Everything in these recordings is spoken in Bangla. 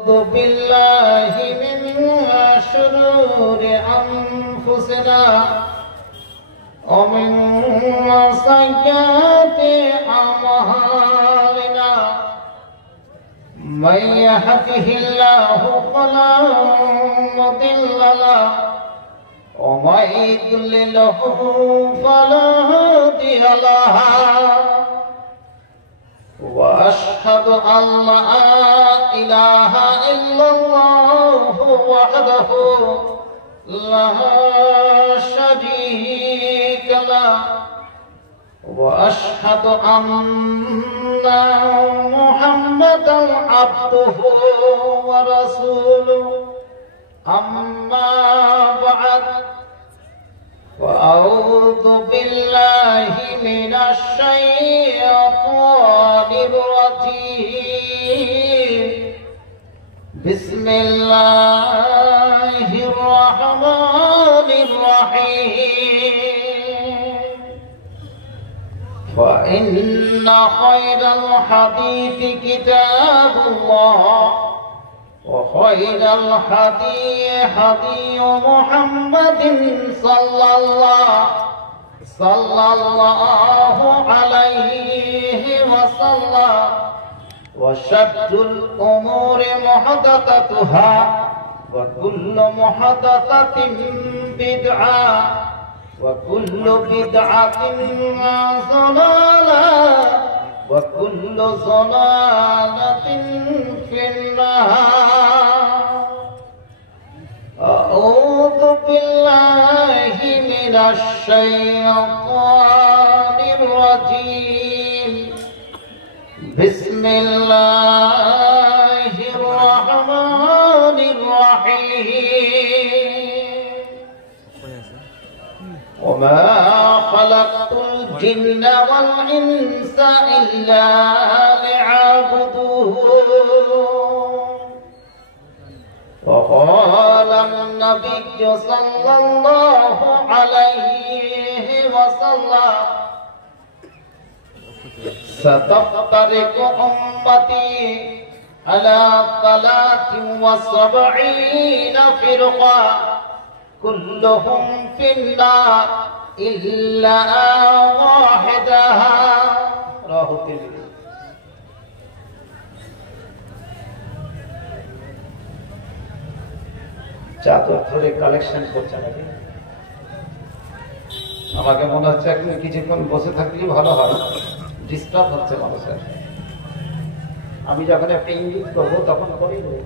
أعوذ بالله من شرور أنفسنا ومن سيئات أعمالنا من يهده الله فلا مضل له ومن يضلله فلا هادي له وأشهد أن لا إله إلا الله وحده لا شريك له وأشهد أن محمدا عبده ورسوله أما بعد وأعوذ بالله من الشيطان الرجيم بسم الله الرحمن الرحيم فإن خير الحديث كتاب الله وخير الهدي هدي محمد صلى الله عليه وسلم وشر الأمور محدثاتها وكل محدثة بدعة وكل بدعة ضلالة وكل ضلالة في النار. أعوذ بالله من الشيطان الرجيم بسم الله الرحمن الرحيم وما خلقت الجن والإنس إلا ليعبدون. وقال النبي صلى الله عليه وسلم ستفترق أمتي على 73 فرقة كلهم في النار إلا واحدها رواه الترمذي. চাদর ধরে কালেকশন করছে নাকি? আমাকে মনে হচ্ছে এখন কিছুক্ষণ বসে থাকলে ভালো হয়, ডিস্টার্ব হচ্ছে মানুষের। আমি যখন একটা ইঙ্গিত করবো তখন করেই দেবো।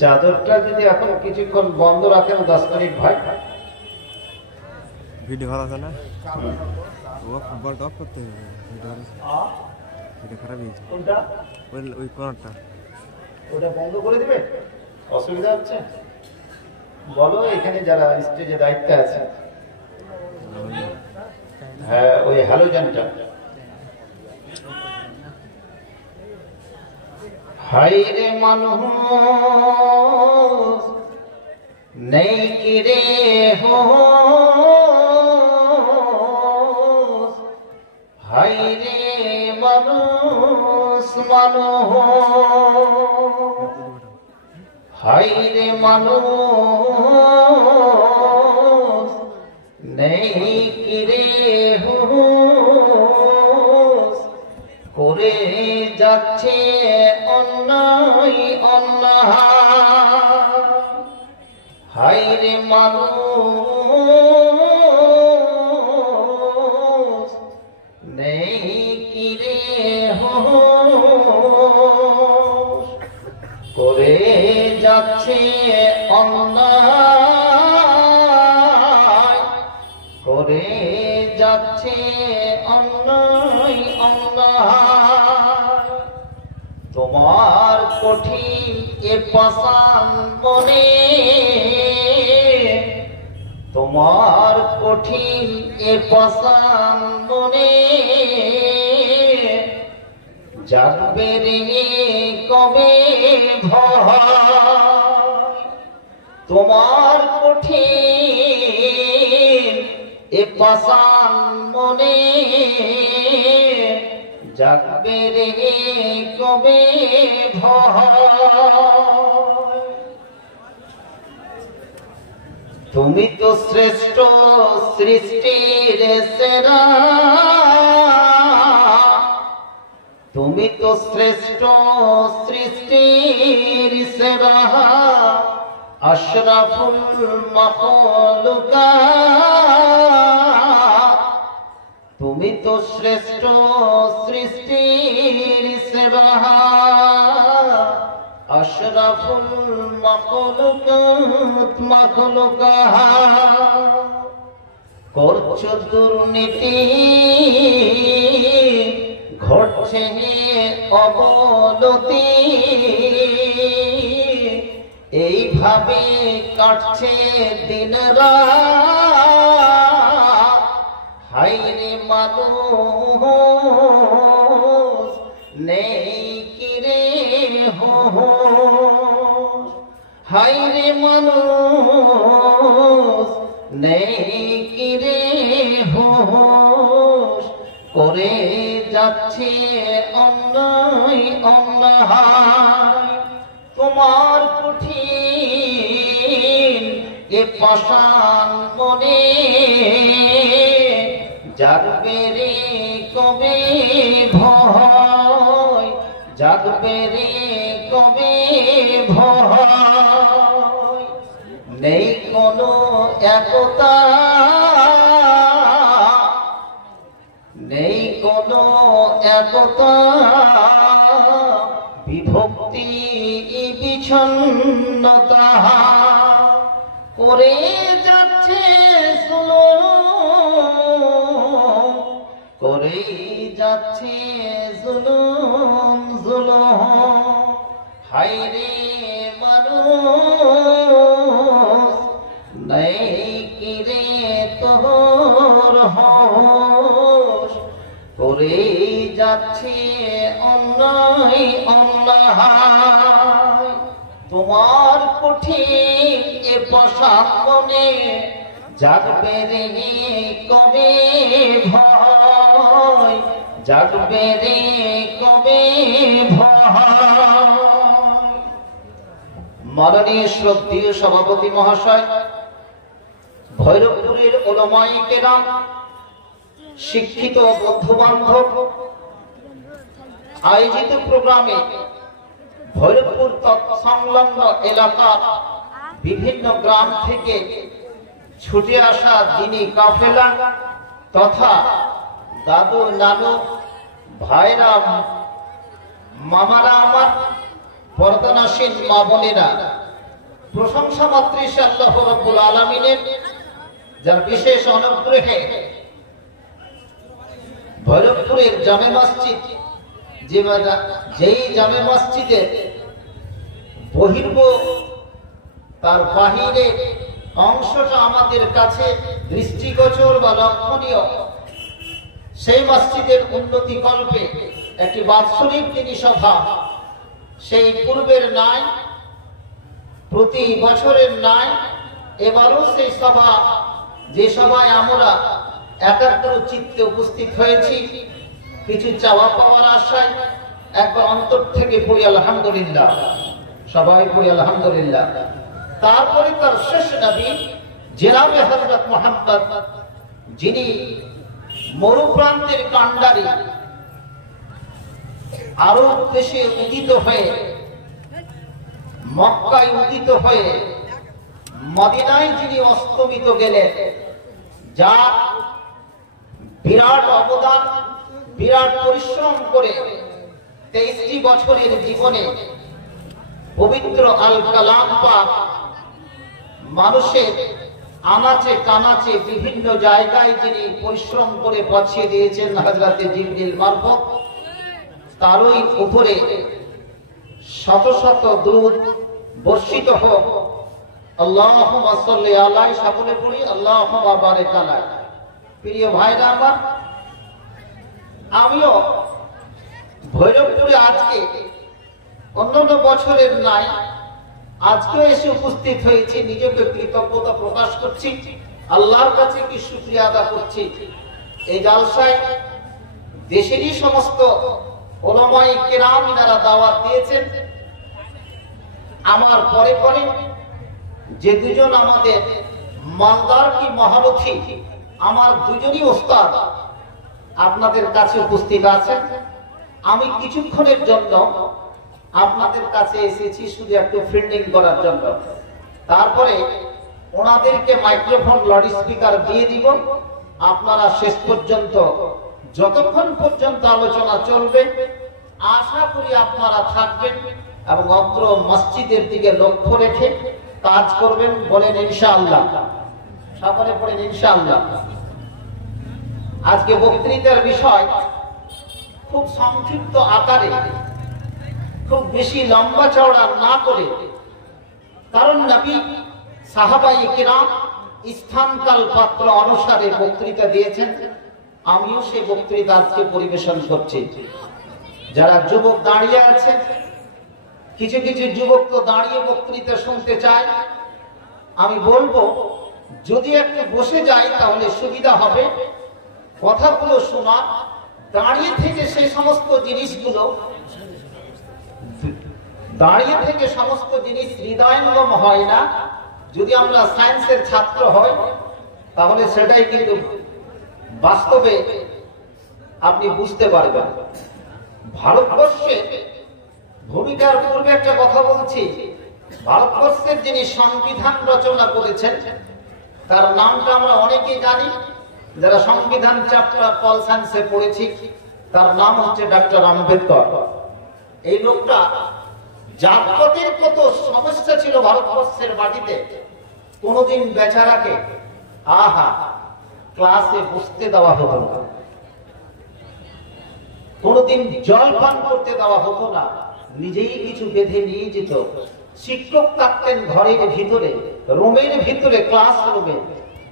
চাদরটা যদি এখন কিছুক্ষণ বন্ধ রাখেন 10 মিনিট ভাই, ভিডিও ভালো আছে না? ফুটবল টপ করতে হবে, ভিডিও খারাপ হয়েছে। কোনটা? ওই কর্নারটা ওটা বন্ধ করে দিবে, অসুবিধা হচ্ছে বলো। এখানে যারা স্টেজে দায়িত্বে আছে, হ্যাঁ ওই হ্যালোজেনটা। হাইরে মানুষ নেই কি রে হোস, হাইরে মানুষ হাইরে মানুষ নেই কি রে হোস, করে যাচ্ছে অন্যায় অন্যায়। হাইরে মানুষ নেই কি রে হোস, করে যাচ্ছে অন্যায়, করে যাচ্ছে অন্যায় অন্যায়। তোমার কঠিন এ পাষাণ মনে, তোমার কঠিন এ পাষাণ মনে, জাগবে রে কবে ভয়। তোমার কঠিন এ পাষাণ মনে জাগবে রে কবে ভয়। তুমি তো শ্রেষ্ঠ সৃষ্টির সেরা, তুমি তো শ্রেষ্ঠ সৃষ্টির সেরা, আশরাফুল মাখলুকাত। তুমি তো শ্রেষ্ঠ সৃষ্টির সেরা, আশরাফুল মাখলুকাত। করছো দুর্নীতি, ঘটছে অবনতি, এইভাবে কাটছে দিন রাত। হায়রে মানুষ নেই কিরে হোশ, হায়রে মানুষ নেই কিরে হোশ। করে যাচ্ছে অন্যায় অন্যায়, তোমার কঠিন এ পাষাণ মনে জাগবে রে কবে ভয়, জাগবে রে কবে ভয়। নেই কোনো একতা, নেই কোনো একতা, বিভক্তি বিচ্ছিন্নতা করে যাচ্ছে জুলুম, করে যাচ্ছে জুলুম জুলুম। হায়রে মানুষ নেই কিরে তোর হোশ, করে যাচ্ছে অন্যায় অন্যায়। তোমার কঠিন এ পাষাণ মনে জাগবে রে কবে ভয়, জাগবে রে কবে ভয়। মাননীয় শ্রদ্ধেয় সভাপতি মহাশয়, ভৈরবপুরের উলামায়ে কেরাম, শিক্ষিত বন্ধু বান্ধব, আয়োজিত প্রোগ্রামে ভৈরবপুর সংলগ্ন এলাকার বিভিন্ন গ্রাম থেকে ছুটে আসা দিনী কাফেলা তথা দাদু নানু ভাইরা মামারা, আমার পর্দানাসীন মা বোনেরা, প্রশংসা মাত্রই আল্লাহ রাব্বুল আলামিনের, যার বিশেষ অনুগ্রহে ভৈরবপুরের জামে মসজিদ, যেই জামে মসজিদের তার বাহিরে অংশটা আমাদের কাছে দৃষ্টিগোচর বা লক্ষণীয়, সেই মসজিদের উন্নতি কল্পে একটি বাৎসরিক দিনী সভা, সেই পূর্বের নাই, প্রতি বছরের নাই, এবারও সেই সভা, যে সভায় আমরা একাগ্র চিত্তে উপস্থিত হয়েছি, কিছু চাওয়া পাওয়ার আশায় একবার অন্তর থেকে পড়ি আলহামদুলিল্লাহ, সবাই পড়ি আলহামদুলিল্লাহ। তারপরে তার শেষ নবী জনাবে হযরত মুহাম্মদ, যিনি মরুপ্রান্তের কান্ডারি, আরব দেশে উদিত হয়ে, মক্কায় উদিত হয়ে মদিনায় যিনি অস্তমিত গেলেন, যার বিরাট অবদান, বিরাট পরিশ্রম করে 23টি বছরের জীবনে পবিত্র আল কালাম পাক মানুষের আনাচে কানাচে বিভিন্ন জায়গায় যিনি পরিশ্রম করে পৌঁছে দিয়েছেন হযরতে জিবরিল মারফত, তারই উপরে শত শত দুরূদ বর্ষিত হোক। আল্লাহুম্মা সাল্লি আলাইহি, সকলে পড়ি আল্লাহুম্মা বারিক আলাইহি। প্রিয় ভাইরা আমার, আমিও ভৈরবপুরে আজকে অন্যান্য বছরের নাই আজকেও এসে উপস্থিত হয়েছি, নিজেকে কৃতজ্ঞতা প্রকাশ করছি, আল্লাহর কাছে কি শুকরিয়া আদা করছি। এই জালসায় দেশেরই সমস্ত উলামায়ে কেরাম ইনারা দাওয়াত দিয়েছেন। আমার পরে পরে যে দুজন আমাদের মালদার কি মহারথী, আমার দুজনই ওস্তাদ আপনাদের কাছে উপস্থিত আছেন। আমি কিছুক্ষণের জন্য আপনাদের কাছে এসেছি শুধু একটু ফিল্ডিং করার জন্য, তারপরে ওনাদেরকে মাইক্রোফোন লাউড স্পিকার দিয়ে দিব। আপনারা শেষ পর্যন্ত যতক্ষণ পর্যন্ত আলোচনা চলবে আশা করি আপনারা থাকবেন এবং অত্র মসজিদের দিকে লক্ষ্য রেখে কাজ করবেন। বলেন ইনশাআল্লাহ, সকলে পড়েন ইনশাআল্লাহ। আজকে বক্তৃতার বিষয় খুব সংক্ষিপ্ত আকারে, খুব বেশি লম্বা চওড়া না করে, কারণ নবী সাহাবায়ে কিরাম স্থানকাল পাত্র অনুসারে বক্তৃতা দিয়েছেন। আমিও সেই বক্তৃতা আজকে পরিবেশন করছি। যারা যুবক দাঁড়িয়ে আছে, কিছু কিছু যুবক তো দাঁড়িয়ে বক্তৃতা শুনতে চায়, আমি বলবো যদি একটু বসে যাই তাহলে সুবিধা হবে। কথাগুলো শোনা, দাঁড়িয়ে থেকে সেই সমস্ত জিনিসগুলো, দাঁড়িয়ে থেকে সমস্ত জিনিস হৃদয়ঙ্গম হয় না। যদি আমরা সায়েন্সের ছাত্র হই তাহলে সেটাই কিন্তু বাস্তবে আপনি বুঝতে পারবেন। ভারতবর্ষে ভূমিকার পূর্বে একটা কথা বলছি, ভারতবর্ষের যিনি সংবিধান রচনা করেছেন তার নামটা আমরা অনেকেই জানি, যারা সংবিধান চ্যাপ্টার পল সায়েন্সে পড়েছি, তার নাম হচ্ছে ডক্টর আম্বেদকর। এই লোকটা জাতপাতের কত সমস্যা ছিল ভারতবর্ষের মাটিতে, কোনদিন বেচারাকে ক্লাসে বসতে দেওয়া হতো না, কোনদিন জল পান করতে দেওয়া হতো না, নিজেই কিছু বেঁধে নিয়ে যেত। শিক্ষক থাকতেন ঘরের ভিতরে, রুমের ভিতরে, ক্লাস রুমে,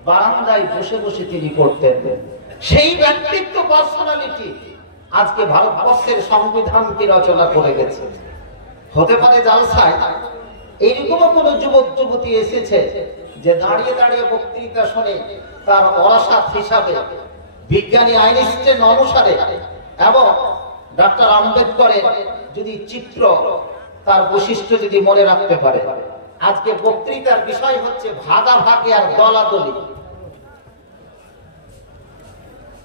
বারান্দায় বসে বসে তিনি পড়তেন। সেই ব্যক্তিত্ব, পার্সোনালিটি আজকে ভারতবর্ষের সংবিধানকে রচনা করে গেছে। হতে পারে জালসায় এইরকম কোন যুবক যুবতী এসেছে যে দাঁড়িয়ে দাঁড়িয়ে বক্তৃতা শুনে তার অরাসাত হিসাবে বিজ্ঞানী আইনস্টাইন অনুসারে এবং ডক্টর আম্বেদকরের যদি চিত্র, তার বৈশিষ্ট্য যদি মনে রাখতে পারে। আজকে বক্তৃতার বিষয় হচ্ছে ভাগাভাগি আর দলাদলি।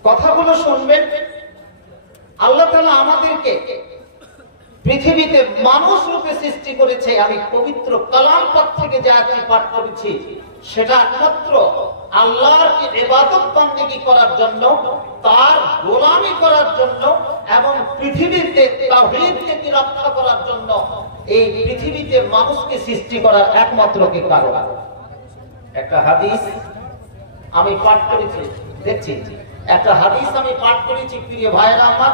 কথাগুলো শুনবেন। আল্লাহ তাআলা আমাদেরকে পৃথিবীতে মানুষ রূপে সৃষ্টি করেছে। আমি পবিত্র কালাম পাক থেকে যা পাঠ করেছি সেটা একমাত্র আল্লাহর ইবাদত বান্দেগী করার জন্য, তার গোলামি করার জন্য এবং পৃথিবীতে তাওহীদকে রক্ষা করার জন্য। এই পৃথিবীতে মানুষকে সৃষ্টি করার একমাত্র কে কারণ। একটা হাদিস আমি পাঠ করেছি, দেখছি একটা হাদিস আমি পাঠ করেছি। প্রিয় ভাইরা আমার,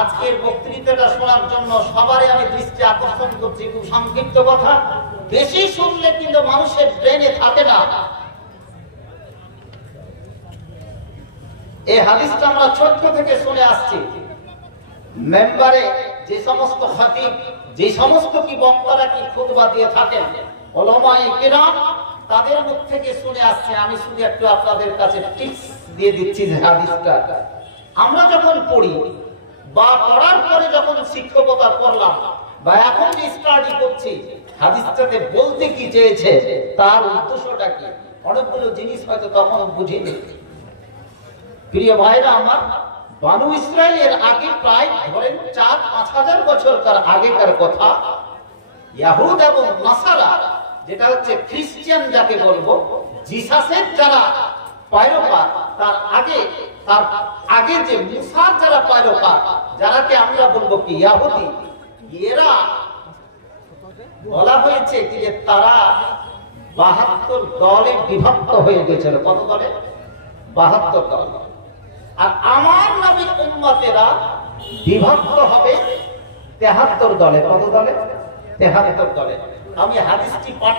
আজকের বক্তৃতাটা শোনার জন্য সবারই আমি দৃষ্টি আকর্ষণ করছি। খুব সংক্ষিপ্ত কথা, বেশি শুনলে কিন্তু মানুষের ব্রেনে থাকে না। এই হাদিসটা আমরা ছোট্ট থেকে শুনে আসছি। মেম্বারে যে সমস্ত খতিব, যে সমস্ত কি বক্তারা কি খুতবা দিয়ে থাকেন, উলামায়ে কিরাম, তাদের মুখ থেকে শুনে আসছে। আমি শুধু একটু আপনাদের কাছে টিপস দিয়ে দিচ্ছি যে হাদিসটা আমরা যখন পড়ি বা পড়ার পরে যখন শিক্ষকতা করলাম বা এখন যে স্টাডি করছি, হাদিসটাতে বলতে কি চেয়েছে, তার উদ্দেশ্যটা কি, অনেকগুলো জিনিস হয়তো তখন বুঝিনি। প্রিয় ভাইরা আমার, বানু ইসরায়েলের আগে প্রায় ধরেন ৪-৫ হাজার বছরকার আগেকার কথা, ইহুদ এবং নাসারা, যেটা হচ্ছে খ্রিস্টান যাকে বলবো, জিসাসের যারা পাইরোকার, তার আগে যে মুসার যারা পাইরোকার, যারাকে আমরা বলবো কি ইহুদি, এরা বলা হয়েছে যে তারা ৭২ দলে বিভক্ত হয়ে গেছিল। কত দলে? ৭২ দল। আর আমার নবীর উম্মতেরা বিভক্ত হবে ৭৩ দলে। কত দলে? ৭৩ দলে। আমি হাদিসটি পাঠ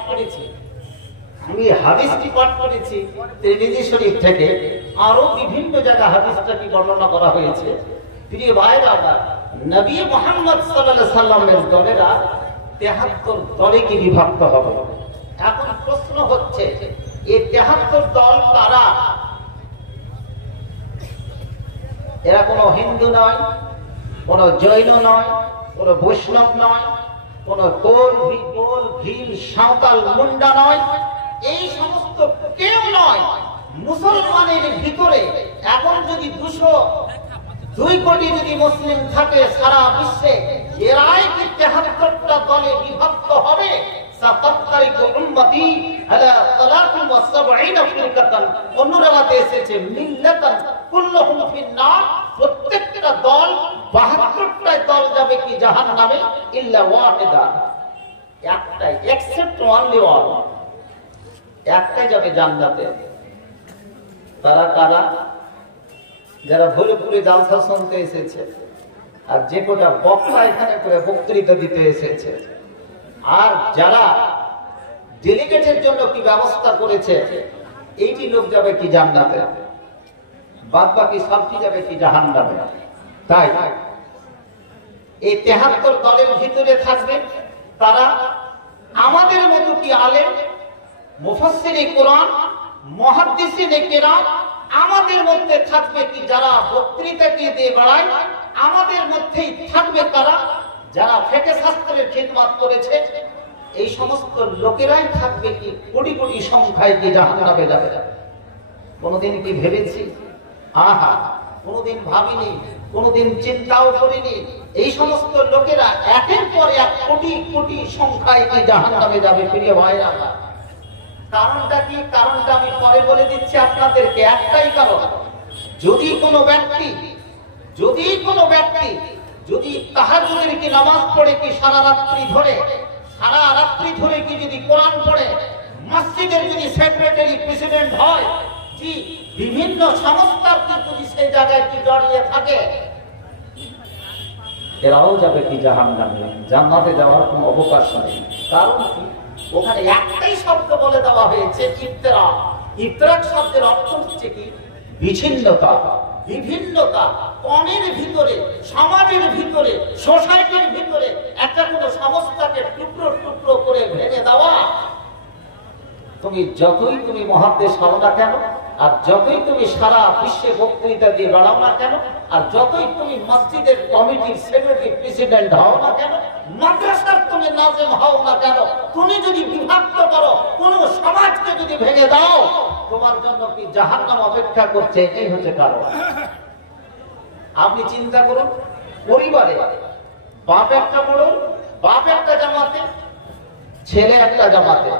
করেছি, তিরমিজি শরীফ থেকে, আরো বিভিন্ন জায়গায় হাদিসটাকে বর্ণনা করা হয়েছে। প্রিয় ভাইরা আমার, নবী মুহাম্মদ সাল্লাল্লাহু আলাইহি সাল্লামের দলেরা 73 দলে কি বিভক্ত হবে। এখন প্রশ্ন হচ্ছে এই 73 দল কারা? এরা কোনো হিন্দু নয়, কোন জৈন নয়, কোন বৈষ্ণব নয়, কোন কোল ভীল সাঁওতাল মুন্ডা নয়, এই সমস্ত কেউ নয়। মুসলমানের ভিতরে এখন যদি 202 কোটি যদি মুসলিম থাকে সারা বিশ্বে, এরাই কি 73টা দলে বিভক্ত হবে? সাতাত্তারিকু উম্মতি আলা 73 ফিরকাতান, অন্য রাতে এসেছে মিল্লাতান কুল্লুহুম ফিন-নার, প্রত্যেকটা দল 72টা দল যাবে কি জাহান্নামে, ইল্লা ওয়াহিদা, একটাই, এক্সেপ্ট অনলি ওয়ান, একটাই যাবে জান্নাতে। তারা কারা? যারা ভোলপুরে জালসা শুনতে এসেছে আর যে কোটা বক্তা এখানে করে বক্তৃতা দিতে এসেছে, আর যারা ডেলিগেটের জন্য কি ব্যবস্থা করেছে, এইটি লোক যাবে কি জান্নাতে, বাদ বাকি সবটি যাবে কি জাহান্নামে। তাই এই 73 দলের ভিতরে থাকবে তারা আমাদের মতো কি আলেম, মুফাসসিরে কোরআন, মুহাদ্দিসিনে কেরাম, আমাদের মধ্যে থাকবে কি যারা বক্তৃতা দিয়ে বেড়ায়, আমাদের মধ্যেই থাকবে তারা যারা ফিকহ শাস্ত্রের খিদমত করেছে, এই সমস্ত লোকেরাই থাকবে কি কোটি কোটি সংখ্যায় কি জাহান্নামে যাবে। কোনদিন কি ভেবেছি? আহা, কোনদিন ভাবিনি, কোনদিন চিন্তাও করিনি এই সমস্ত লোকেরা একের পর এক কোটি কোটি সংখ্যায় কি জাহান্নামে যাবে। প্রিয় ভাইরা, কারণটা কি? কারণটা আমি পরে বলে দিচ্ছি আপনাদেরকে। একটাই কারণ, যদি কোনো ব্যক্তি যদি তাহাজ্জুদের কি নামাজ পড়ে কি সারা রাত্রি ধরে কি যদি কোরআন পড়ে, মসজিদের যদি সেক্রেটারি প্রেসিডেন্ট হয়, কি বিভিন্ন সংস্থার যদি সেই জায়গায় কি দাঁড়িয়ে থাকে, এরাও যাবে কি জাহান্নামে, জান্নাতে যাওয়ার কোনো অবকাশ নেই। কারণ কি? ওখানে একটাই শব্দ বলে দেওয়া হয়েছে, ইফতিরাক। ইফতিরাক শব্দের অর্থ হচ্ছে কি? বিচ্ছিন্নতা, বিভিন্নতা, কমের ভিতরে, সমাজের ভিতরে, সোসাইটির ভিতরে একটা কোনো সংস্থাকে টুকরো টুকরো করে ভেঙে দেওয়া। তুমি যতই তুমি মহাদেশ হও না কেন, আর যতই তুমি সারা বিশ্বে বক্তৃতা দিয়ে বেড়াও না কেন, আর যতই তুমি মসজিদের কমিটির সেক্রেটারি প্রেসিডেন্ট হও না কেন, মাদ্রাসার তুমি নাজেম হও না কেন, তুমি যদি বিভক্ত করো, কোন সমাজকে যদি ভেঙে দাও, তোমার জন্য কি জাহান্নাম অপেক্ষা করছে। এই হচ্ছে কারণ। আপনি চিন্তা করুন, পরিবারে বাপ একটা বড়, বাপ একটা জামাতে, ছেলে একটা জামাতে,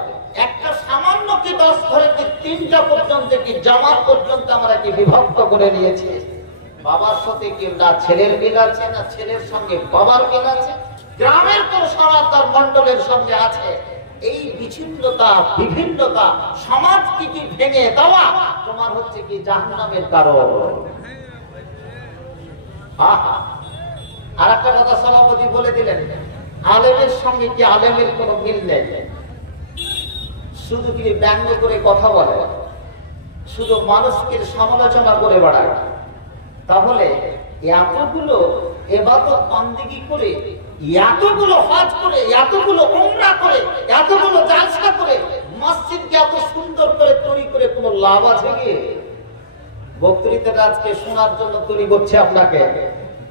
একটা সামান্য কি 10 ধরে কি 3টা পর্যন্ত কি জামাত পর্যন্ত আমরা কি বিভক্ত করে নিয়েছি। বাবার সাথে কি না ছেলের মিল আছে, না ছেলের সঙ্গে বাবার মিল আছে, গ্রামের কোন সমাজ তার মন্ডলের সঙ্গে আছে। এই বিচ্ছিন্নতা, বিভিন্নতা, সমাজ কি ভেঙে দেওয়া তোমার হচ্ছে কি জাহান্নামের কারণ। আর একটা কথা সভাপতি বলে দিলেন, আলেমের সঙ্গে কি আলেমের কোন মিল নেই, শুধু কি ব্যঙ্গ করে কথা বলে, শুধু মানুষকে সমালোচনা করে বেড়ায়। তাহলে এতগুলো ইবাদত বান্দেগী করে, এতগুলো হজ করে, এতগুলো উমরা করে, এতগুলো জালসা করে, মসজিদকে এত সুন্দর করে তৈরি করে কোনো লাভ আছে কি? বক্তৃতাটা আজকে শোনার জন্য তৈরি করছে আপনাকে।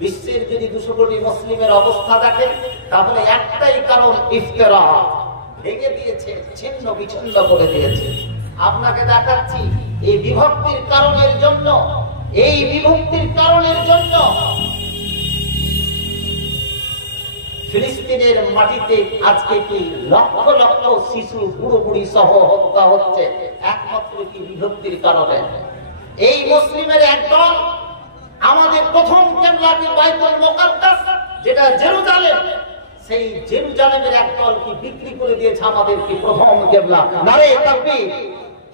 বিশ্বের যদি 200 কোটি মুসলিমের অবস্থা দেখেন, তাহলে একটাই কারণ, ইফতিরাক। ভেঙে দিয়েছে, ছিন্ন বিচ্ছিন্ন করে দিয়েছে। আপনাকে দেখাচ্ছি এই বিভক্তির কারণের জন্য, ফিলিস্তিনের মাটিতে আজকে কি লক্ষ লক্ষ শিশু, বুড়ো বুড়ি সহ হত্যা হচ্ছে, একমাত্র কি বিভক্তির কারণে। এই মুসলিমের একদল আমাদের প্রথম কিবলা কি বাইতুল মুকাদ্দাস, যেটা জেরুজালেম, সেই জেরুজালেমের একদল কি বিক্রি করে দিয়েছে আমাদের কি প্রথম কিবলা। নারে তাকবীর।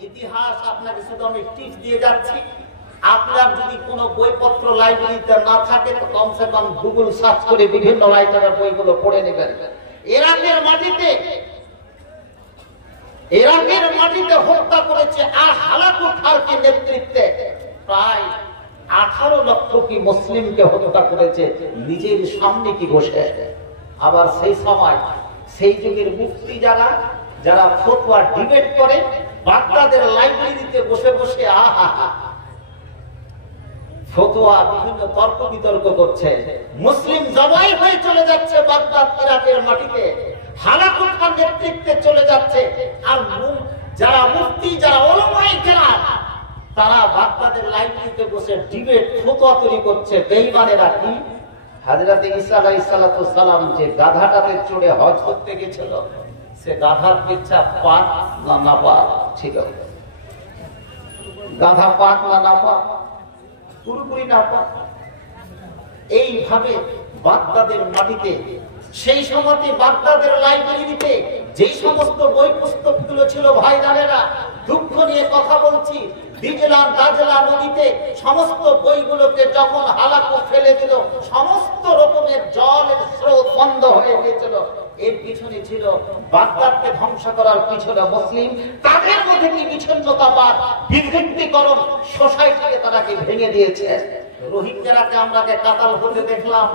ইতিহাস আপনাকে শুধু আমি টিপস দিয়ে যাচ্ছি। আপনার যদি কোনো বইপত্র লাইব্রেরিতে না থাকে, তো কমসে কম গুগল সার্চ করে বিভিন্ন রাইটারের বইগুলো পড়ে নেবেন। ইরাকের মাটিতে হত্যা করেছে আর হালাকুল খালকির নেতৃত্বে প্রায় 18 লক্ষ কি মুসলিমকে হত্যা করেছে নিজের সামনে কি বসে। আবার সেই সময় সেই যুগের মুফতি যারা যারা ফতোয়া ডিবেট করে বাগদাদের লাইব্রেরিতে বসে বসে আহা ফতোয়া বিভিন্ন তর্ক বিতর্ক করছে। মুসলিম জবাই হয়ে চলে যাচ্ছে বাগদাদ ইরাকের মাটিতে, হালাকুল খান নেতৃত্বে চলে যাচ্ছে। আর যারা মুফতি যারা উলামায়ে কেরাম তারা বাগদাদের লাইব্রেরিতে বসে ডিবেট ফতোয়া তৈরি করছে। বেঈমানেরা কি? হযরত ঈসা আলাইহিস সালাতু সালাম যে গাধাটাতে চড়ে হজ করতে গেছিল, সে গাধার পিচ্ছা পাক না নাপাক ছিল? গাধা পাক না নাপাক? পুরোপুরি নাপাক। এইভাবে বাগদাদের মাটিতে সেই সময়তে বাগদাদের লাইব্রেরিতে যেই সমস্ত বই পুস্তকগুলো ছিল, ভাইরালেরা দুঃখ নিয়ে কথা বলছি, দিজলা দাজলা নদীতে সমস্ত বইগুলোকে যখন হালাকু ফেলে দিল, সমস্ত রকমের জলের স্রোত বন্ধ হয়ে গিয়েছিল। এর পিছনে ছিল বাগদাদকে ধ্বংস করার পিছনে মুসলিম, তাদের মধ্যে কি বিচ্ছিন্নতাবাদ, বিভক্তিকরণ, সোসাইটিকে তারা কি ভেঙে দিয়েছে। রোহিঙ্গারাকে আমরা কাতাল হতে দেখলাম,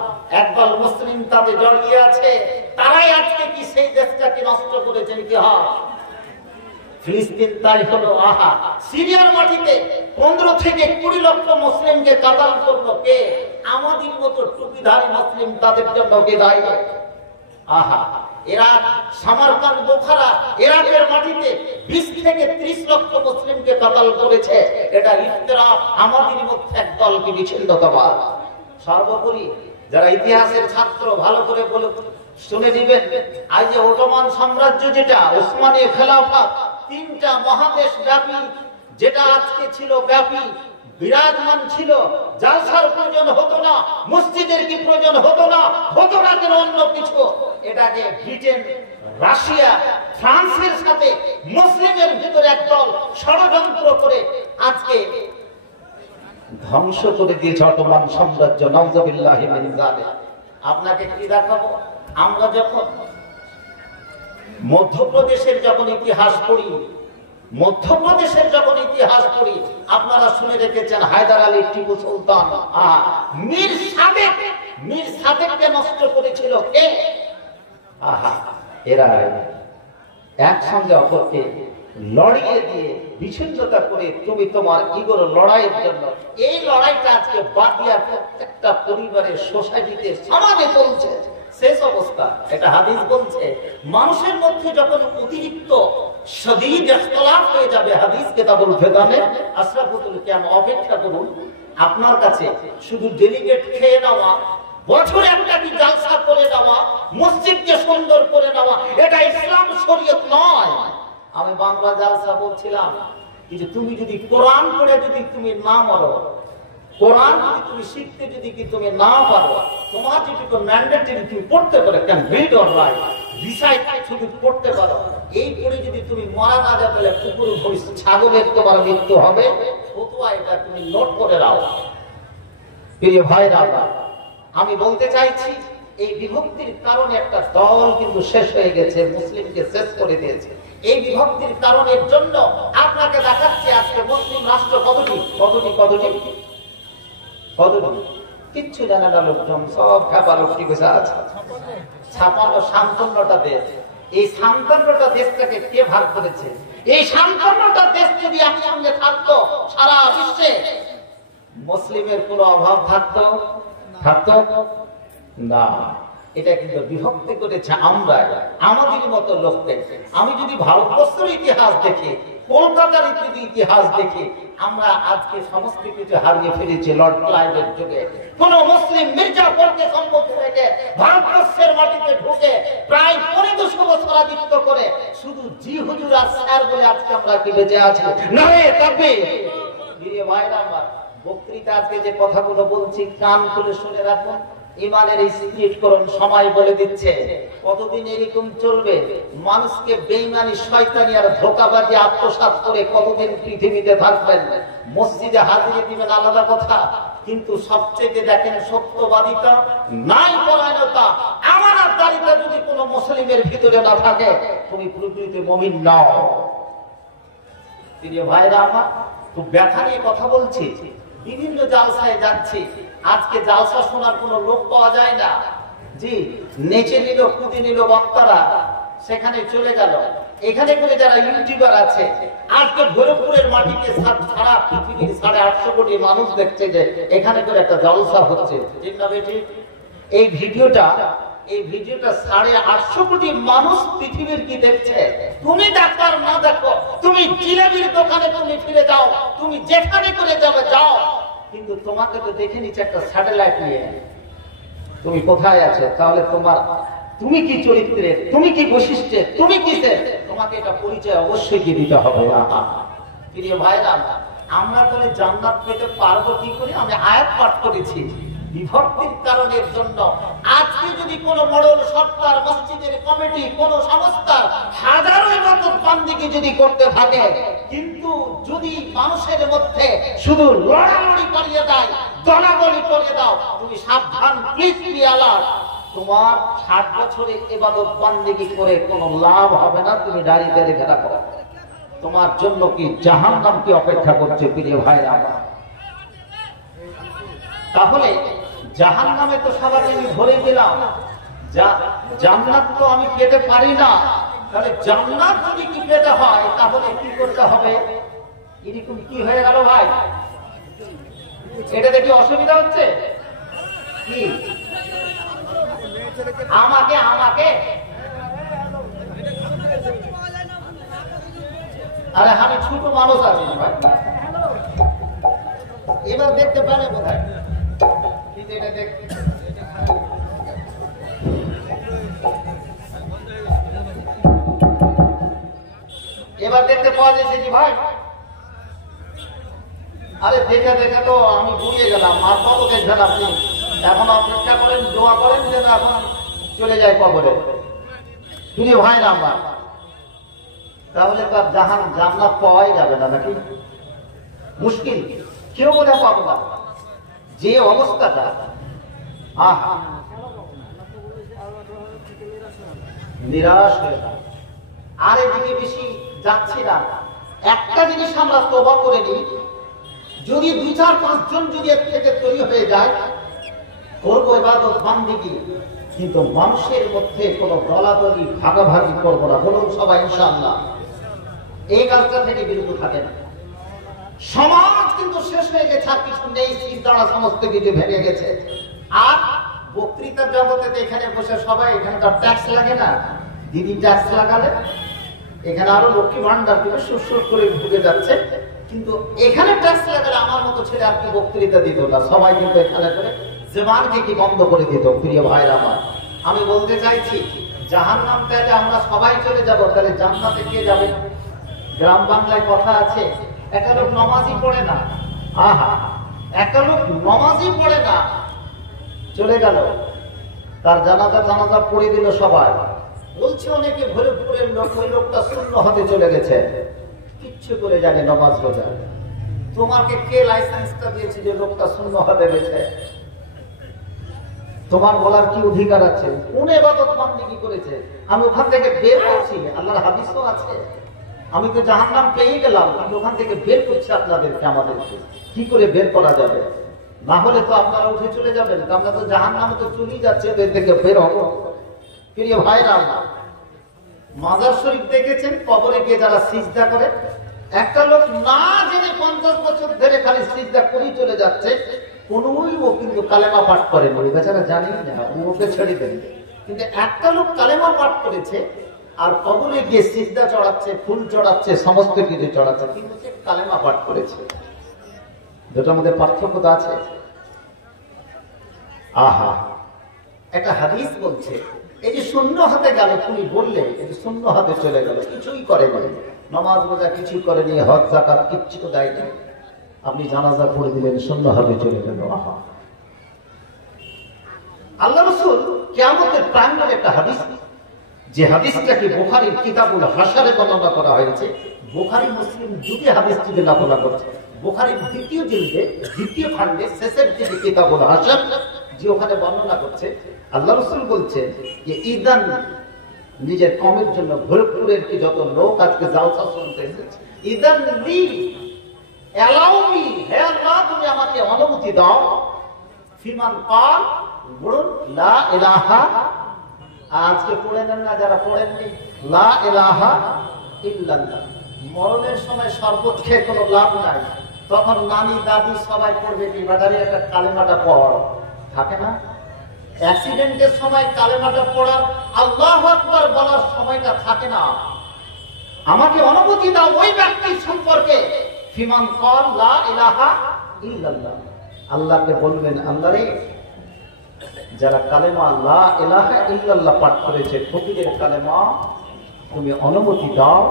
একদল মুসলিম তাতে জড়িয়ে আছে, তারাই আজকে কি সেই দেশটাকে নষ্ট করেছে ইতিহাস। ফিলিস্তিন তাই হলো আহা, সিরিয়ার মাটিতে 15 থেকে 20 লক্ষ মুসলিমকে কাতাল করলো কে? আমাদের মতো টুপিধারী মুসলিম তাদের জন্য কে দায়ী? আহা, ইরাক, সামারকান্দ, বোখারা, ইরাকের মাটিতে 20 থেকে 30 লক্ষ মুসলিমকে কাতাল করেছে। এটা ইফতিরা, আমাদের মধ্যে একদলকে বিচ্ছিন্নতাবাদ। সর্বোপরি যারা ইতিহাসের ছাত্র ভালো করে বলে শুনে নেবেন, আজ যে ওটোমান সাম্রাজ্য, যেটা ওসমানী খেলাফত, 3টা মহাদেশ ব্যাপী, যেটা আজকে ছিল ব্যাপী বিরাজমান ছিল, জালসার প্রয়োজন হতো না, মসজিদের কি প্রয়োজন হতো না, হতো না কেন অন্য কিছু। এটাকে ব্রিটেন, রাশিয়া, ফ্রান্সের সাথে মুসলিমের ভিতরে একদল ষড়যন্ত্র করে আজকে ধ্বংস করে দিয়েছে অটোমান সাম্রাজ্য। নাউযুবিল্লাহি মিন যালিক। আপনাকে কি দেখাবো? আমরা যখন মধ্যপ্রদেশের যখন ইতিহাস পড়ি, আপনারা শুনে রেখেছেন হায়দার আলী, টিপু সুলতান, মীর সাদেককে নষ্ট করেছিল কে? আহা, এরা একসঙ্গে অপরকে লড়িয়ে দিয়ে বিচ্ছিন্নতা করে তুমি তোমার ইগোর লড়াইয়ের জন্য, এই লড়াইটা আজকে বাদিয়ার প্রত্যেকটা পরিবারের সোসাইটিতে সমাজে চলছে। শেষ অবস্থা, এটা হাদিস বলছে, মানুষের মধ্যে যখন অতিরিক্ত শদীদ ইখতিলাফ হয়ে যাবে, হাদিস কিতাবুল ফিদানে আশরাফুল কিয়াম, অপেক্ষা করুন, আপনার কাছে শুধু ডেলিগেট খেয়ে নেওয়া, বছরে একটা কি জালসা করে নেওয়া, মসজিদকে সুন্দর করে নেওয়া, এটা ইসলাম শরীয়ত নয়। আমি বাংলা জালসা বলছিলাম, কিন্তু তুমি যদি কোরআন পড়ে যদি তুমি না মরো, কোরআন যদি তুমি শিখতে যদি কি তুমি না পারো, তোমার যেটুকু ম্যান্ডেটরি তুমি পড়তে পারো, can read or right, recite শুধু পড়তে পারো, এই পড়ে যদি তুমি মারা না যাও, তাহলে কুকুর ভরি ছাগলের তোমার মৃত্যু হবে। ফতোয়া এটা তুমি নোট করে নাও। প্রিয় ভাইরা, আমি বলতে চাইছি, এই বিভক্তির কারণে একটা দল কিন্তু শেষ হয়ে গেছে, মুসলিমকে শেষ করে দিয়েছে। এই বিভক্তির কারণের জন্য আপনাকে দেখাচ্ছি আজকে মুসলিম রাষ্ট্র কতটি কিচ্ছু জানে না লোকজন, সব খাবারটি বসে আছে। 56-57টা দেশ, এই 57টা দেশটাকে কে ভাগ করেছে? এই 57টা দেশ যদি একসঙ্গে থাকতো, সারা বিশ্বে মুসলিমের কোনো অভাব থাকতো না। এটা কিন্তু বিভক্তি করেছে আমরা, আমাদের মতো লোকদের। আমি যদি ভারতবর্ষের ইতিহাস দেখি, কলকাতার ইতিহাস দেখি, আমরা আজকে সমস্ত কিছু হারিয়ে ফেলেছি লর্ড ক্লাইভের যুগে। কোন মুসলিম মির্জাপুরকে সম্মতি থেকে ভারতবর্ষের মাটিতে ঢুকে প্রায় 250 বছর রাজত্ব করে শুধু জি হুজুর আর স্যার বলে আজকে আমরা কি বেঁচে আছি? নারে তাকবীর! প্রিয় ভাইরা আমার, বক্তৃতা আজকে যে কথাগুলো বলছি কান খুলে শুনে রাখুন। ইমানের স্পিরিটকরণ সময় বলে দিচ্ছে, কতদিন এরকম চলবে? মানুষকে বেঈমানি, শয়তানি আর ধোঁকাবাজি আত্মসাৎ করে কতদিন পৃথিবীতে থাকবেন? মসজিদে হাজিরে দিবেন আলাদা কথা, কিন্তু সবচেয়ে দেখেন সত্যবাদিতা, নাই পরায়ণতা, আমানতদারিতা যদি কোনো মুসলিমের ভিতরে না থাকে, তুমি পুরোপুরিতে মুমিন নও। প্রিয় ভাইরা আমার, খুব ব্যথা নিয়ে কথা বলছি। বিভিন্ন জালসায় যাচ্ছি, আজকে জালসা শোনার কোনো লোক পাওয়া যায় না। জি নেচে নিল কুদি নিল বক্তারা, সেখানে চলে গেল। এখানে করে যারা ইউটিউবার আছে, আজকে ভৈরবপুরের মাটিতে সারা পৃথিবীর 850 কোটি মানুষ দেখছে যে এখানে করে একটা জলসা হচ্ছে, ঠিক না বেটি? এই ভিডিওটা 850 কোটি মানুষ পৃথিবীর কি দেখছে? তুমি ডাক্তার না দেখো, তুমি জিলেবির দোকানে তুমি ফিরে যাও, তুমি যেখানে করে যাবে যাও, কিন্তু তোমাকে তো দেখে নিচ্ছে একটা স্যাটেলাইট নিয়ে। তুমি কোথায় আছো? তাহলে তুমি কি চরিত্রে, তুমি কি বৈশিষ্ট্যে, তুমি কিসে, তোমাকে এটা পরিচয় অবশ্যই কি দিতে হবে। প্রিয় ভাইরা, আমরা বলে জান্নাত পেতে পারবো কি করে? আমি আয়াত পাঠ করেছি বিভক্তির কারণের জন্য। আজকে যদি কোন মোড়ল সরকার, মসজিদের কমিটি, কোন সংস্থা হাজারো ইবাদত বান্দিকে যদি করতে থাকে, কিন্তু যদি মানুষের মধ্যে শুধু লড়ালড়ি করিয়ে দেয়, দলাদলি করিয়ে দাও, তুমি সাবধান প্লিজ পিয়ালা, তোমার 60 বছরে ইবাদত বান্দিগি করে কোনো লাভ হবে না। তুমি দাঁড়িয়ে রেখে রাখো, তোমার জন্য কি জাহান্নাম কি অপেক্ষা করছে প্রিয় ভাইরা আমার। তাহলে জাহান্নামে তো সবাই আমি ধরে দিলাম, জান্নাত তো আমি পেতে পারি না। তাহলে জান্নাত যদি কি পেতে হয় তাহলে কি করতে হবে? এরকম কি হয়ে গেল ভাই? এটা দেখি অসুবিধা হচ্ছে কি? আমাকে আরে আমি ছোট মানুষ আছি ভাই, এবার দেখতে পারে কোথায়? এবার দেখতে পাওয়া যাচ্ছে কি ভাই? আরে দেখে তো আমি ঘুরিয়ে গেলাম, আর কত দেখবেন আপনি? এখন অপেক্ষা করেন, দোয়া করেন যেন এখন চলে যায় কবরে। প্রিয় ভাইরা আমার, তাহলে তো আর জান্নাত পাওয়াই যাবে না নাকি? মুশকিল, কেউ বলে পাবো না। যে অবস্থাটা, নিরাশ হয়ে যায়। আর এদিকে বেশি যাচ্ছি না। একটা জিনিস আমরা তওবা করে নিই, যদি 2-4-5 জন যদি এর থেকে তৈরি হয়ে যায়, করবো ইবাদত বান্দিগি, কিন্তু মানুষের মধ্যে কোনো দলাদলি ভাগাভাগি করবো না। বলুন সবাই ইনশাআল্লাহ। এই কাজটা থেকে বিরত থাকে না। সমাজ কিন্তু শেষ হয়ে গেছে, আর কিছু নেই, চিন্তারা সমস্ত কিছু ভেঙে গেছে। আর বক্তৃতার জগতে এখানে বসে সবাই, এখানকার ট্যাক্স লাগে না? দিদি ট্যাক্স লাগালে এখানে আরো লক্ষ্মী ভান্ডার দিবে, সুর করে ঢুকে যাচ্ছে, কিন্তু এখানে ট্যাক্স লাগালে আমার মতো ছেলে আর কি বক্তৃতা দিত না। সবাই কিন্তু এখানে করে জবানকে কি বন্ধ করে দিত। প্রিয় ভাইরা আমার, আমি বলতে চাইছি জাহান্নাম তাহলে আমরা সবাই চলে যাব, তাহলে জান্নাতে কে যাবে? গ্রাম বাংলায় কথা আছে, একটা লোক নামাজই পড়ে না, একটা লোক নামাজই পড়ে না, চলে গেল, তার জানাজা পড়ে দিল সবাই। বলছে অনেকে ভৈরবপুরের লোক, ওই লোকটা শূন্য হতে চলে গেছে, কিচ্ছু করে জানে নামাজ রোজা। তোমাকে কে লাইসেন্সটা দিয়েছে যে লোকটা শূন্য হতে গেছে? তোমার বলার কি অধিকার আছে? কোন ইবাদত বান্দিগি করেছে? আমি ওখান থেকে বের করছি, আল্লাহর হাদিসও আছে। আমি তো জাহান্নাম পেয়ে গেলাম, কিন্তু ওখান থেকে বের করছি আপনাদেরকে, আমাদেরকে কি করে বের করা যাবে? না হলে তো আপনারা উঠে চলে যাবেন, আমরা তো জাহান্নামে তো চলেই যাচ্ছে, বের থেকে বের হবো। প্রিয় ভাইরা, মাজার শরীফ দেখেছেন, কবরে গিয়ে যারা সিজদা করে, একটা লোক না জেনে 50 বছর ধরে খালি সিজদা করেই চলে যাচ্ছে, কোনোই ও কিন্তু কালেমা পাঠ করে বলে বেচারা জানি না, ওকে ছেড়ে দেন। কিন্তু একটা লোক কালেমা পাঠ করেছে আর কবরে গিয়ে সিজদা চড়াচ্ছে, ফুল চড়াচ্ছে, সমস্ত কিছু চড়াচ্ছে, কিন্তু সে কালেমা পাঠ করেছে। দুটার মধ্যে পার্থক্য তো আছে। একটা হাদিস বলছে, এই যে শূন্য হাতে গেল, তুমি বললে এই যে শূন্য হাতে চলে গেল, কিছুই করে নাই, নামাজ রোজা কিছুই করেনি, হজ যাকাত কিচ্ছু দেয়নি, আপনি জানাজা পড়ে দিলেন, শূন্য হাতে চলে গেল। আল্লাহ রাসূল কিয়ামতের প্রাঙ্গণে একটা হাদিস, যে হাদিসটাকে বুখারীর কিতাবুল হাশরে বর্ণনা করা হয়েছে, বুখারী মুসলিম দুটি হাদিসটি বর্ণনা করছে। বুখারীর দ্বিতীয় জিলদে, দ্বিতীয় খণ্ডে, শেষের যে কিতাবুল হাশর, যে ওখানে বর্ণনা করছে, আল্লাহ রাসূল বলছে যে ইদান, নিজের কমের জন্য ভৈরবপুরের কি যত লোক আজকে জালসা শুনতে এসেছে, ইদান লি, অ্যালাউ মি, হে আল্লাহ তুমি আমাকে অনুমতি দাও, ফিমান কাল, বলুন লা ইলাহা, আজকে পড়ে নেন না যারা পড়েননি, লা ইলাহা ইল্লাল্লাহ। মরণের সময় শরবত খেয়ে কোনো লাভ নাই, তখন নানি দাদি সবাই পড়বে কি বাজারে একটা কালেমাটা পড়, থাকে না? অ্যাক্সিডেন্টের সময় কালেমাটা পড়ার, আল্লাহু আকবার বলার সময়টা থাকে না। আমাকে অনুমতি দাও ওই ব্যক্তির সম্পর্কে, ফিমান ক্বাল লা ইলাহা ইল্লাল্লাহ। আল্লাহকে বলবেন, আল্লাহ রে, যারা কালেমা লা ইলাহা ইল্লাল্লাহ পাঠ করেছে, ফকিরের কালেমা, তুমি অনুমতি দাও।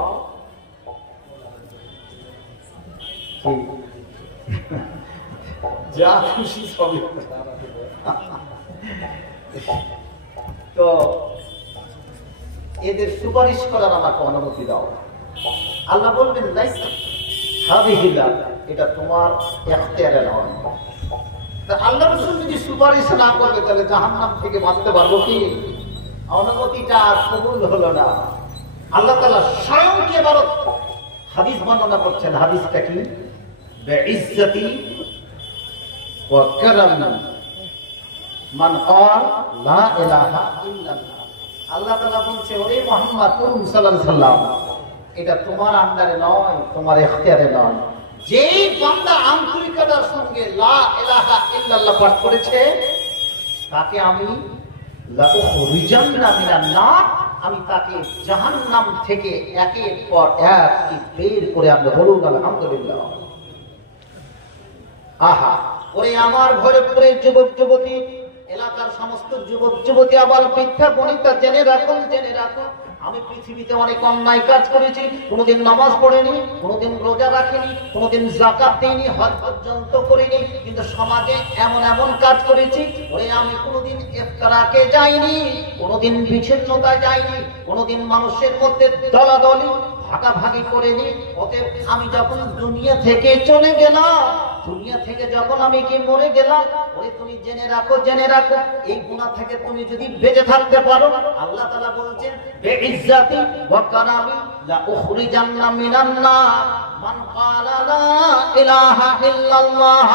যা খুশি সবই। তো এদের সুপারিশ করার আমাকে অনুমতি দাও। আল্লাহ বলবেন এটা তোমার ইখতিয়ারে নয়। আল্লাহ রাসূল যদি সুপারিশ না করবে তাহলে জাহান্নাম থেকে বাঁচতে পারবো কি? অনুমতিটা কবুল হলো না। আল্লাহ তাআলা স্বয়ং এবার হাদিস বর্ণনা করছেন। হাদিসটা কি? বিইজ্জতি ওয়া কারামি মান ক্বাল লা ইলাহা ইল্লাল্লাহ। আল্লাহ তাআলা বলছে, ওরে মুহাম্মদ সাল্লাল্লাহু আলাইহি সাল্লাম, এটা তোমার আন্ডারে নয়, তোমার ইখতিয়ারে নয়। যেই বান্দা আন্তরিকতার সঙ্গে লা ইলাহা ইল্লাল্লাহ পাঠ করেছে, তাকে আমি লা উখরিজান্না মিনান নার, আমি তাকে জাহান্নাম থেকে একের পর এক বের করে আনবো। বলুন আলহামদুলিল্লাহ। আহা, ওরে আমার ভরপুরের যুবক যুবতী, এলাকার সমস্ত যুবক যুবতী, আবার বৃদ্ধা বনিতা, জেনে রাখুন, জেনে রাখুন, আমি পৃথিবীতে অনেক অন্যায় কাজ করেছি। কোনোদিন নামাজ পড়েনি, কোনোদিন রোজা রাখিনি, কোনোদিন যাকাত দিইনি, হজ পর্যন্ত করিনি, কিন্তু সমাজে এমন এমন কাজ করেছি। ওরে আমি কোনোদিন ইফতারাকে যাইনি, কোনোদিন বিচ্ছিন্নতা যাইনি, কোনোদিন মানুষের মধ্যে দলাদলি ভাগাভাগি করিনি। অতএব আমি যখন দুনিয়া থেকে চলে গেলাম, দুনিয়া থেকে যখন আমি কি মরে গেলাম, ওরে তুমি জেনে রাখো, জেনে রাখো, এই গুনাহ থেকে তুমি যদি বেঁচে থাকতে পারো, আল্লাহ তাআলা বলছেন বিইজ্জতি ওয়া কারামি লা উখরিজান্না মিনান নার মান ক্বালা লা ইলাহা ইল্লাল্লাহ।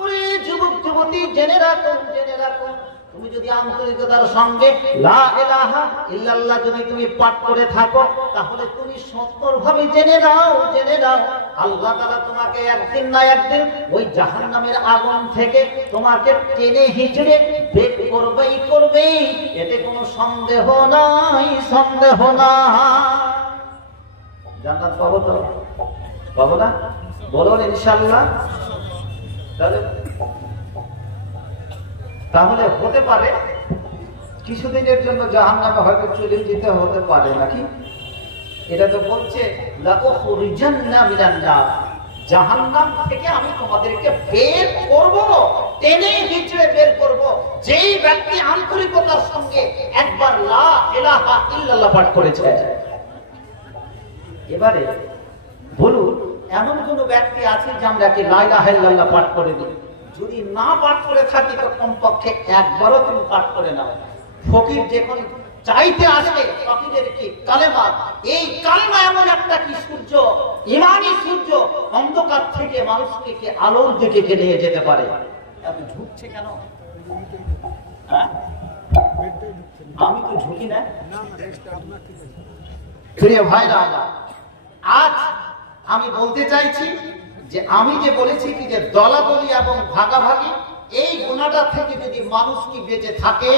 ওরে যুবক যুবতী, জেনে রাখো, জেনে রাখো, তুমি যদি আন্তরিকতার সঙ্গে লা ইলাহা ইল্লাল্লাহ যদি তুমি পাঠ করে থাকো, তাহলে তুমি সত্যভাবে জেনে নাও, জেনে নাও, আল্লাহ তাআলা তোমাকে একদিন না একদিন ওই জাহান্নামের আগুন থেকে তোমাকে টেনে হিচড়ে বের করবেই করবে। এতে কোনো সন্দেহ নাই, সন্দেহ না। জান্নাত পাবো তো? পাবো না? বলুন ইনশাআল্লাহ। তাহলে হতে পারে কিছুদিনের জন্য জাহান্নামে হয়তো চলে যেতে হতে পারে, নাকি? এটা তো বলছে লা উখরিজান্না মিনান নার, জাহান্নাম থেকে আমি তোমাদেরকে বের করব, টেনে হিচড়ে বের করব, যেই ব্যক্তি আন্তরিকতার সঙ্গে একবার লা ইলাহা ইল্লাল্লাহ পাঠ করেছে। এবারে বলুন, এমন কোন ব্যক্তি আছে যে আমরা কি লা ইলাহা ইল্লাল্লাহ পাঠ করে দিই? যদি না পাঠ করে থাকি তো কমপক্ষে একবারও তুমি পাঠ করে নাও। ফকির যখন চাইতে আসবে, ফকিরের কি কালেমা, এই কালেমা এমন একটা কি সূর্য, ইমানি সূর্য, অন্ধকার থেকে মানুষকে কি আলোর দিকে নিয়ে যেতে পারে। আপনি ঝুঁকছে কেন? আমি তো ঝুঁকি না। প্রিয় ভাইরা, আজ আমি বলতে চাইছি যে আমি যে বলেছি কি যে দলাদলি এবং ভাগাভাগি, এই গুনাহটা থেকে যদি মানুষ কি বেঁচে থাকে,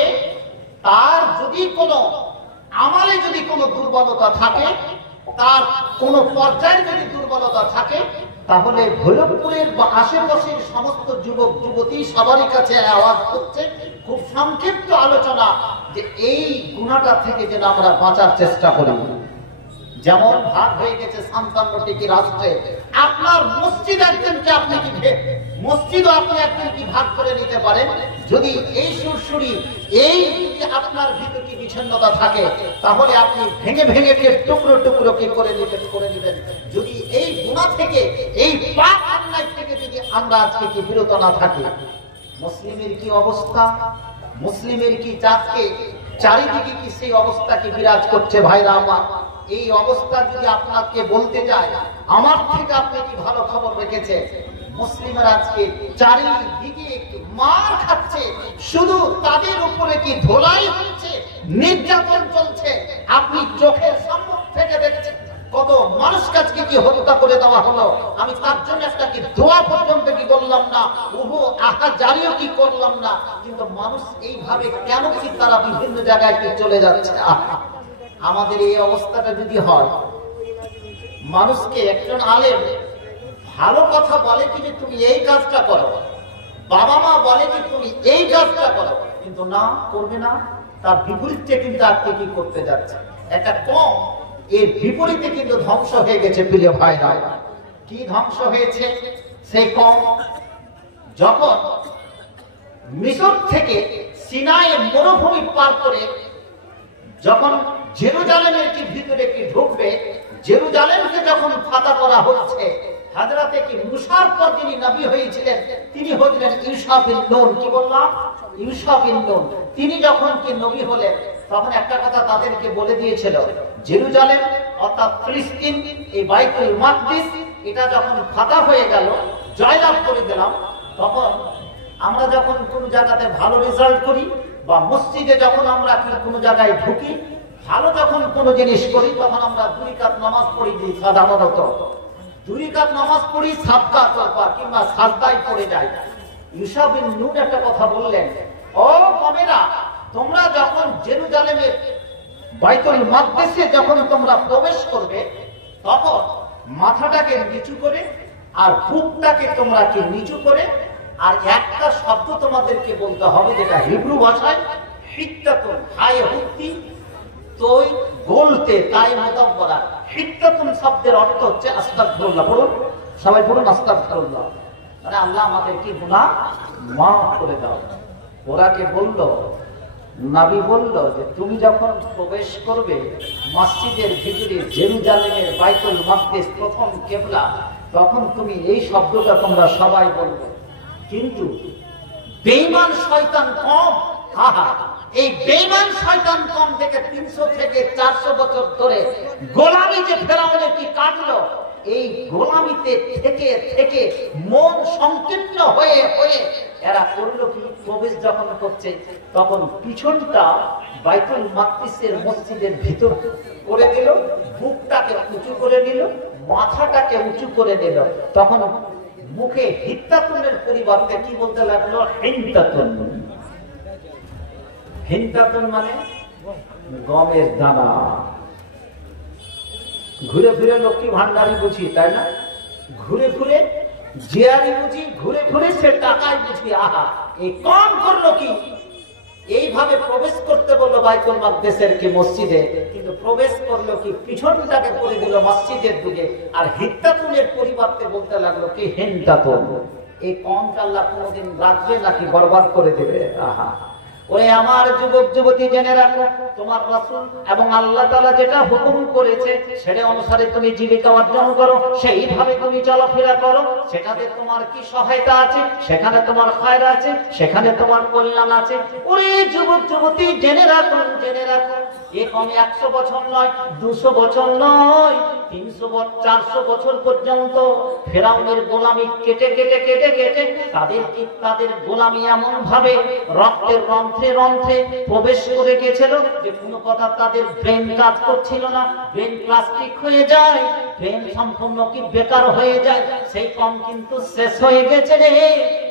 তার যদি কোনো আমালে যদি কোনো দুর্বলতা থাকে, তার কোনো পর্যায়ে যদি দুর্বলতা থাকে, তাহলে ভৈরবপুরের বা আশেপাশের সমস্ত যুবক যুবতী সবারই কাছে আওয়াজ করছে, খুব সংক্ষিপ্ত আলোচনা, যে এই গুনাহটা থেকে যেন আমরা বাঁচার চেষ্টা করি। যেমন ভাগ হয়ে গেছে ৫৭টি রাষ্ট্রে, আপনার মসজিদ একজনকে আপনি কি মসজিদও আপনি একজন কি ভাগ করে নিতে পারেন। যদি এই সুরসুরি, এই আপনার ভিতরে কি বিচ্ছিন্নতা থাকে, তাহলে আপনি ভেঙে ভেঙে টুকরো টুকরো কি করে নিবেন। যদি এই গুনাহ থেকে, এই পাপ অন্যায় থেকে যদি আমরা আজকে কি বিরত না থাকি, মুসলিমের কি অবস্থা, মুসলিমের কি জাতকে চারিদিকে কি সেই অবস্থা কি বিরাজ করছে। ভাইরা আমার, এই অবস্থা যদি আপনাকে বলতে যায়, আমার থেকে আপনি কি ভালো খবর রেখেছে। মুসলিমের আজকে চারিদিকে মার খাচ্ছে, শুধু তাদের উপরে কি ধোলাই হচ্ছে, নির্যাতন চলছে। আপনি চোখের সম্মুখ থেকে দেখছেন কত মানুষ কাজকে কি হত্যা করে দেওয়া হলো। আমি তার জন্য একটা কি দোয়া পর্যন্ত কি করলাম না, উহু আহা জারিও কি করলাম না, কিন্তু মানুষ এইভাবে কেন কি তারা বিভিন্ন জায়গায় কি চলে যাচ্ছে। আমাদের এই অবস্থাটা যদি হয়, মানুষকে একজন আলেম ভালো কথা বলে কি যে তুমি এই কাজটা করো, বাবা মা বলে কি তুমি এই কাজটা করো, কিন্তু না করবে না, তার বিপরীতে কিন্তু আজকে কি করতে যাচ্ছে। একটা কম এর বিপরীতে কিন্তু ধ্বংস হয়ে গেছে প্রিয় ভাইরা। কি ধ্বংস হয়েছে? সেই কম যখন মিশর থেকে সিনাই মরুভূমি পার করে যখন জেরুজালেমের কি ভিতরে কি ঢুকবে, জেরুজালেমকে যখন ফাতা করা হচ্ছে, হযরতে কি মুসার পর যিনি নবী হয়েছিলেন তিনি হলেন ইউসা বিন নূন। কি বললাম? ইউসা বিন নূন। তিনি যখন কি নবী হলেন তখন একটা কথা তাদেরকে বলে দিয়েছিল, জেরুজালেম অর্থাৎ ফিলিস্তিন, এই বাইতুল মাকদিস, এটা যখন ফাতা হয়ে গেল, জয়লাভ করে দিলাম, তখন আমরা যখন কোন জায়গাতে ভালো রেজাল্ট করি বা মসজিদে যখন আমরা কোনো জায়গায় ঢুকি, ভালো যখন কোনো জিনিস করি, তখন আমরা 2 রাকাত নামাজ পড়ি দিই। সাধারণত 2 রাকাত নামাজ পড়ি, সাদকা তরফা কিংবা সাজদায় পড়ে যাই। ইউসা বিন নূন একটা কথা বললেন, ও কমেরা, তোমরা যখন জেরুজালেমের বাইতুল মাকদিসে যখন তোমরা প্রবেশ করবে, তখন মাথাটাকে নিচু করে আর বুকটাকে তোমরা কি নিচু করে, আর একটা শব্দ তোমাদেরকে বলতে হবে যেটা হিব্রু ভাষায় হিত্তাতুন, হায় হুত্তি তোই বলতে তাই মুতাব্বারা। হিত্তাতুন শব্দের অর্থ হচ্ছে আস্তাগফিরুল্লাহ। বলুন সবাই, বলুন আস্তাগফিরুল্লাহ, মানে আল্লাহ আমাদের কি গুনাহ মাফ করে দাও। ওরাকে বলল, নবী বলল যে তুমি যখন প্রবেশ করবে মসজিদের ভিতরে, জেরুজালেমের বাইতুল মাকদিস প্রথম কিবলা, তখন তুমি এই শব্দটা তোমরা সবাই বলবে। কিন্তু বেঈমান শয়তান কম, আহা, এই বেঈমান শয়তান কম থেকে 300 থেকে 400 বছর ধরে গোলামি যে ফেরাউনের কি কাটলো, এই গোলামিতে থেকে থেকে মন সংকীর্ণ হয়ে হয়ে এরা করলো কি, প্রবেশ যখন করছে তখন পিছনটা বাইতুল মাকদিসের মসজিদের ভিতর করে দিল, বুকটাকে উঁচু করে নিল, মাথাটাকে উঁচু করে দিল। তখন মুখে হিত্তাতুনের পরিবর্তে কি বলতে লাগলো? হিন্তাতুন। হিন্তাতুন মানে গমের দানা। ঘুরে ফিরে লক্ষ্মী ভান্ডারি বুঝি, তাই না? ঘুরে ঘুরে জিয়ারি বুঝি, ঘুরে ঘুরে সে টাকায় বুঝি। আহা, এই কম করলো কি, এইভাবে প্রবেশ করতে বললো বাইতুল মাকদিসের কি মসজিদে, কিন্তু প্রবেশ করলো কি পিছনটাকে করে দিল মসজিদের দিকে, আর হিত্তাতুনের পরিবর্তে বলতে লাগলো কি হিন্তাতুন। এই কমটা আল্লাহ কোনোদিন রাখবে নাকি বরবাদ করে দেবে? আহা, ওরে আমার যুবক যুবতী, জেনে রাখো তোমার রাসূল এবং আল্লাহ তাআলা যেটা হুকুম করেছে সেটা অনুসারে তুমি জীবিকা অর্জন করো, সেইভাবে তুমি চলাফেরা করো, সেটাতে তোমার কি সহায়তা আছে, সেখানে তোমার খায়র আছে, সেখানে তোমার কল্যাণ আছে। ওরে যুবক যুবতী, জেনে রাখো, জেনে রাখো, এ কমে 100 বছর নয়, 200 বছর নয়, 300 বছর, 400 বছর পর্যন্ত ফেরাউনের গোলামি কেটে কেটে কেটে কেটে তাদের গোলামি এমন ভাবে রক্তের রন্ধ্রে রন্ধ্রে প্রবেশ করে গেছিল যে কোনো কথা তাদের ব্রেন কাজ করছিল না, ব্রেন প্লাস্টিক হয়ে যায়, ব্রেন সম্পূর্ণ কি বেকার হয়ে যায়। সেই কম কিন্তু শেষ হয়ে গেছে রে।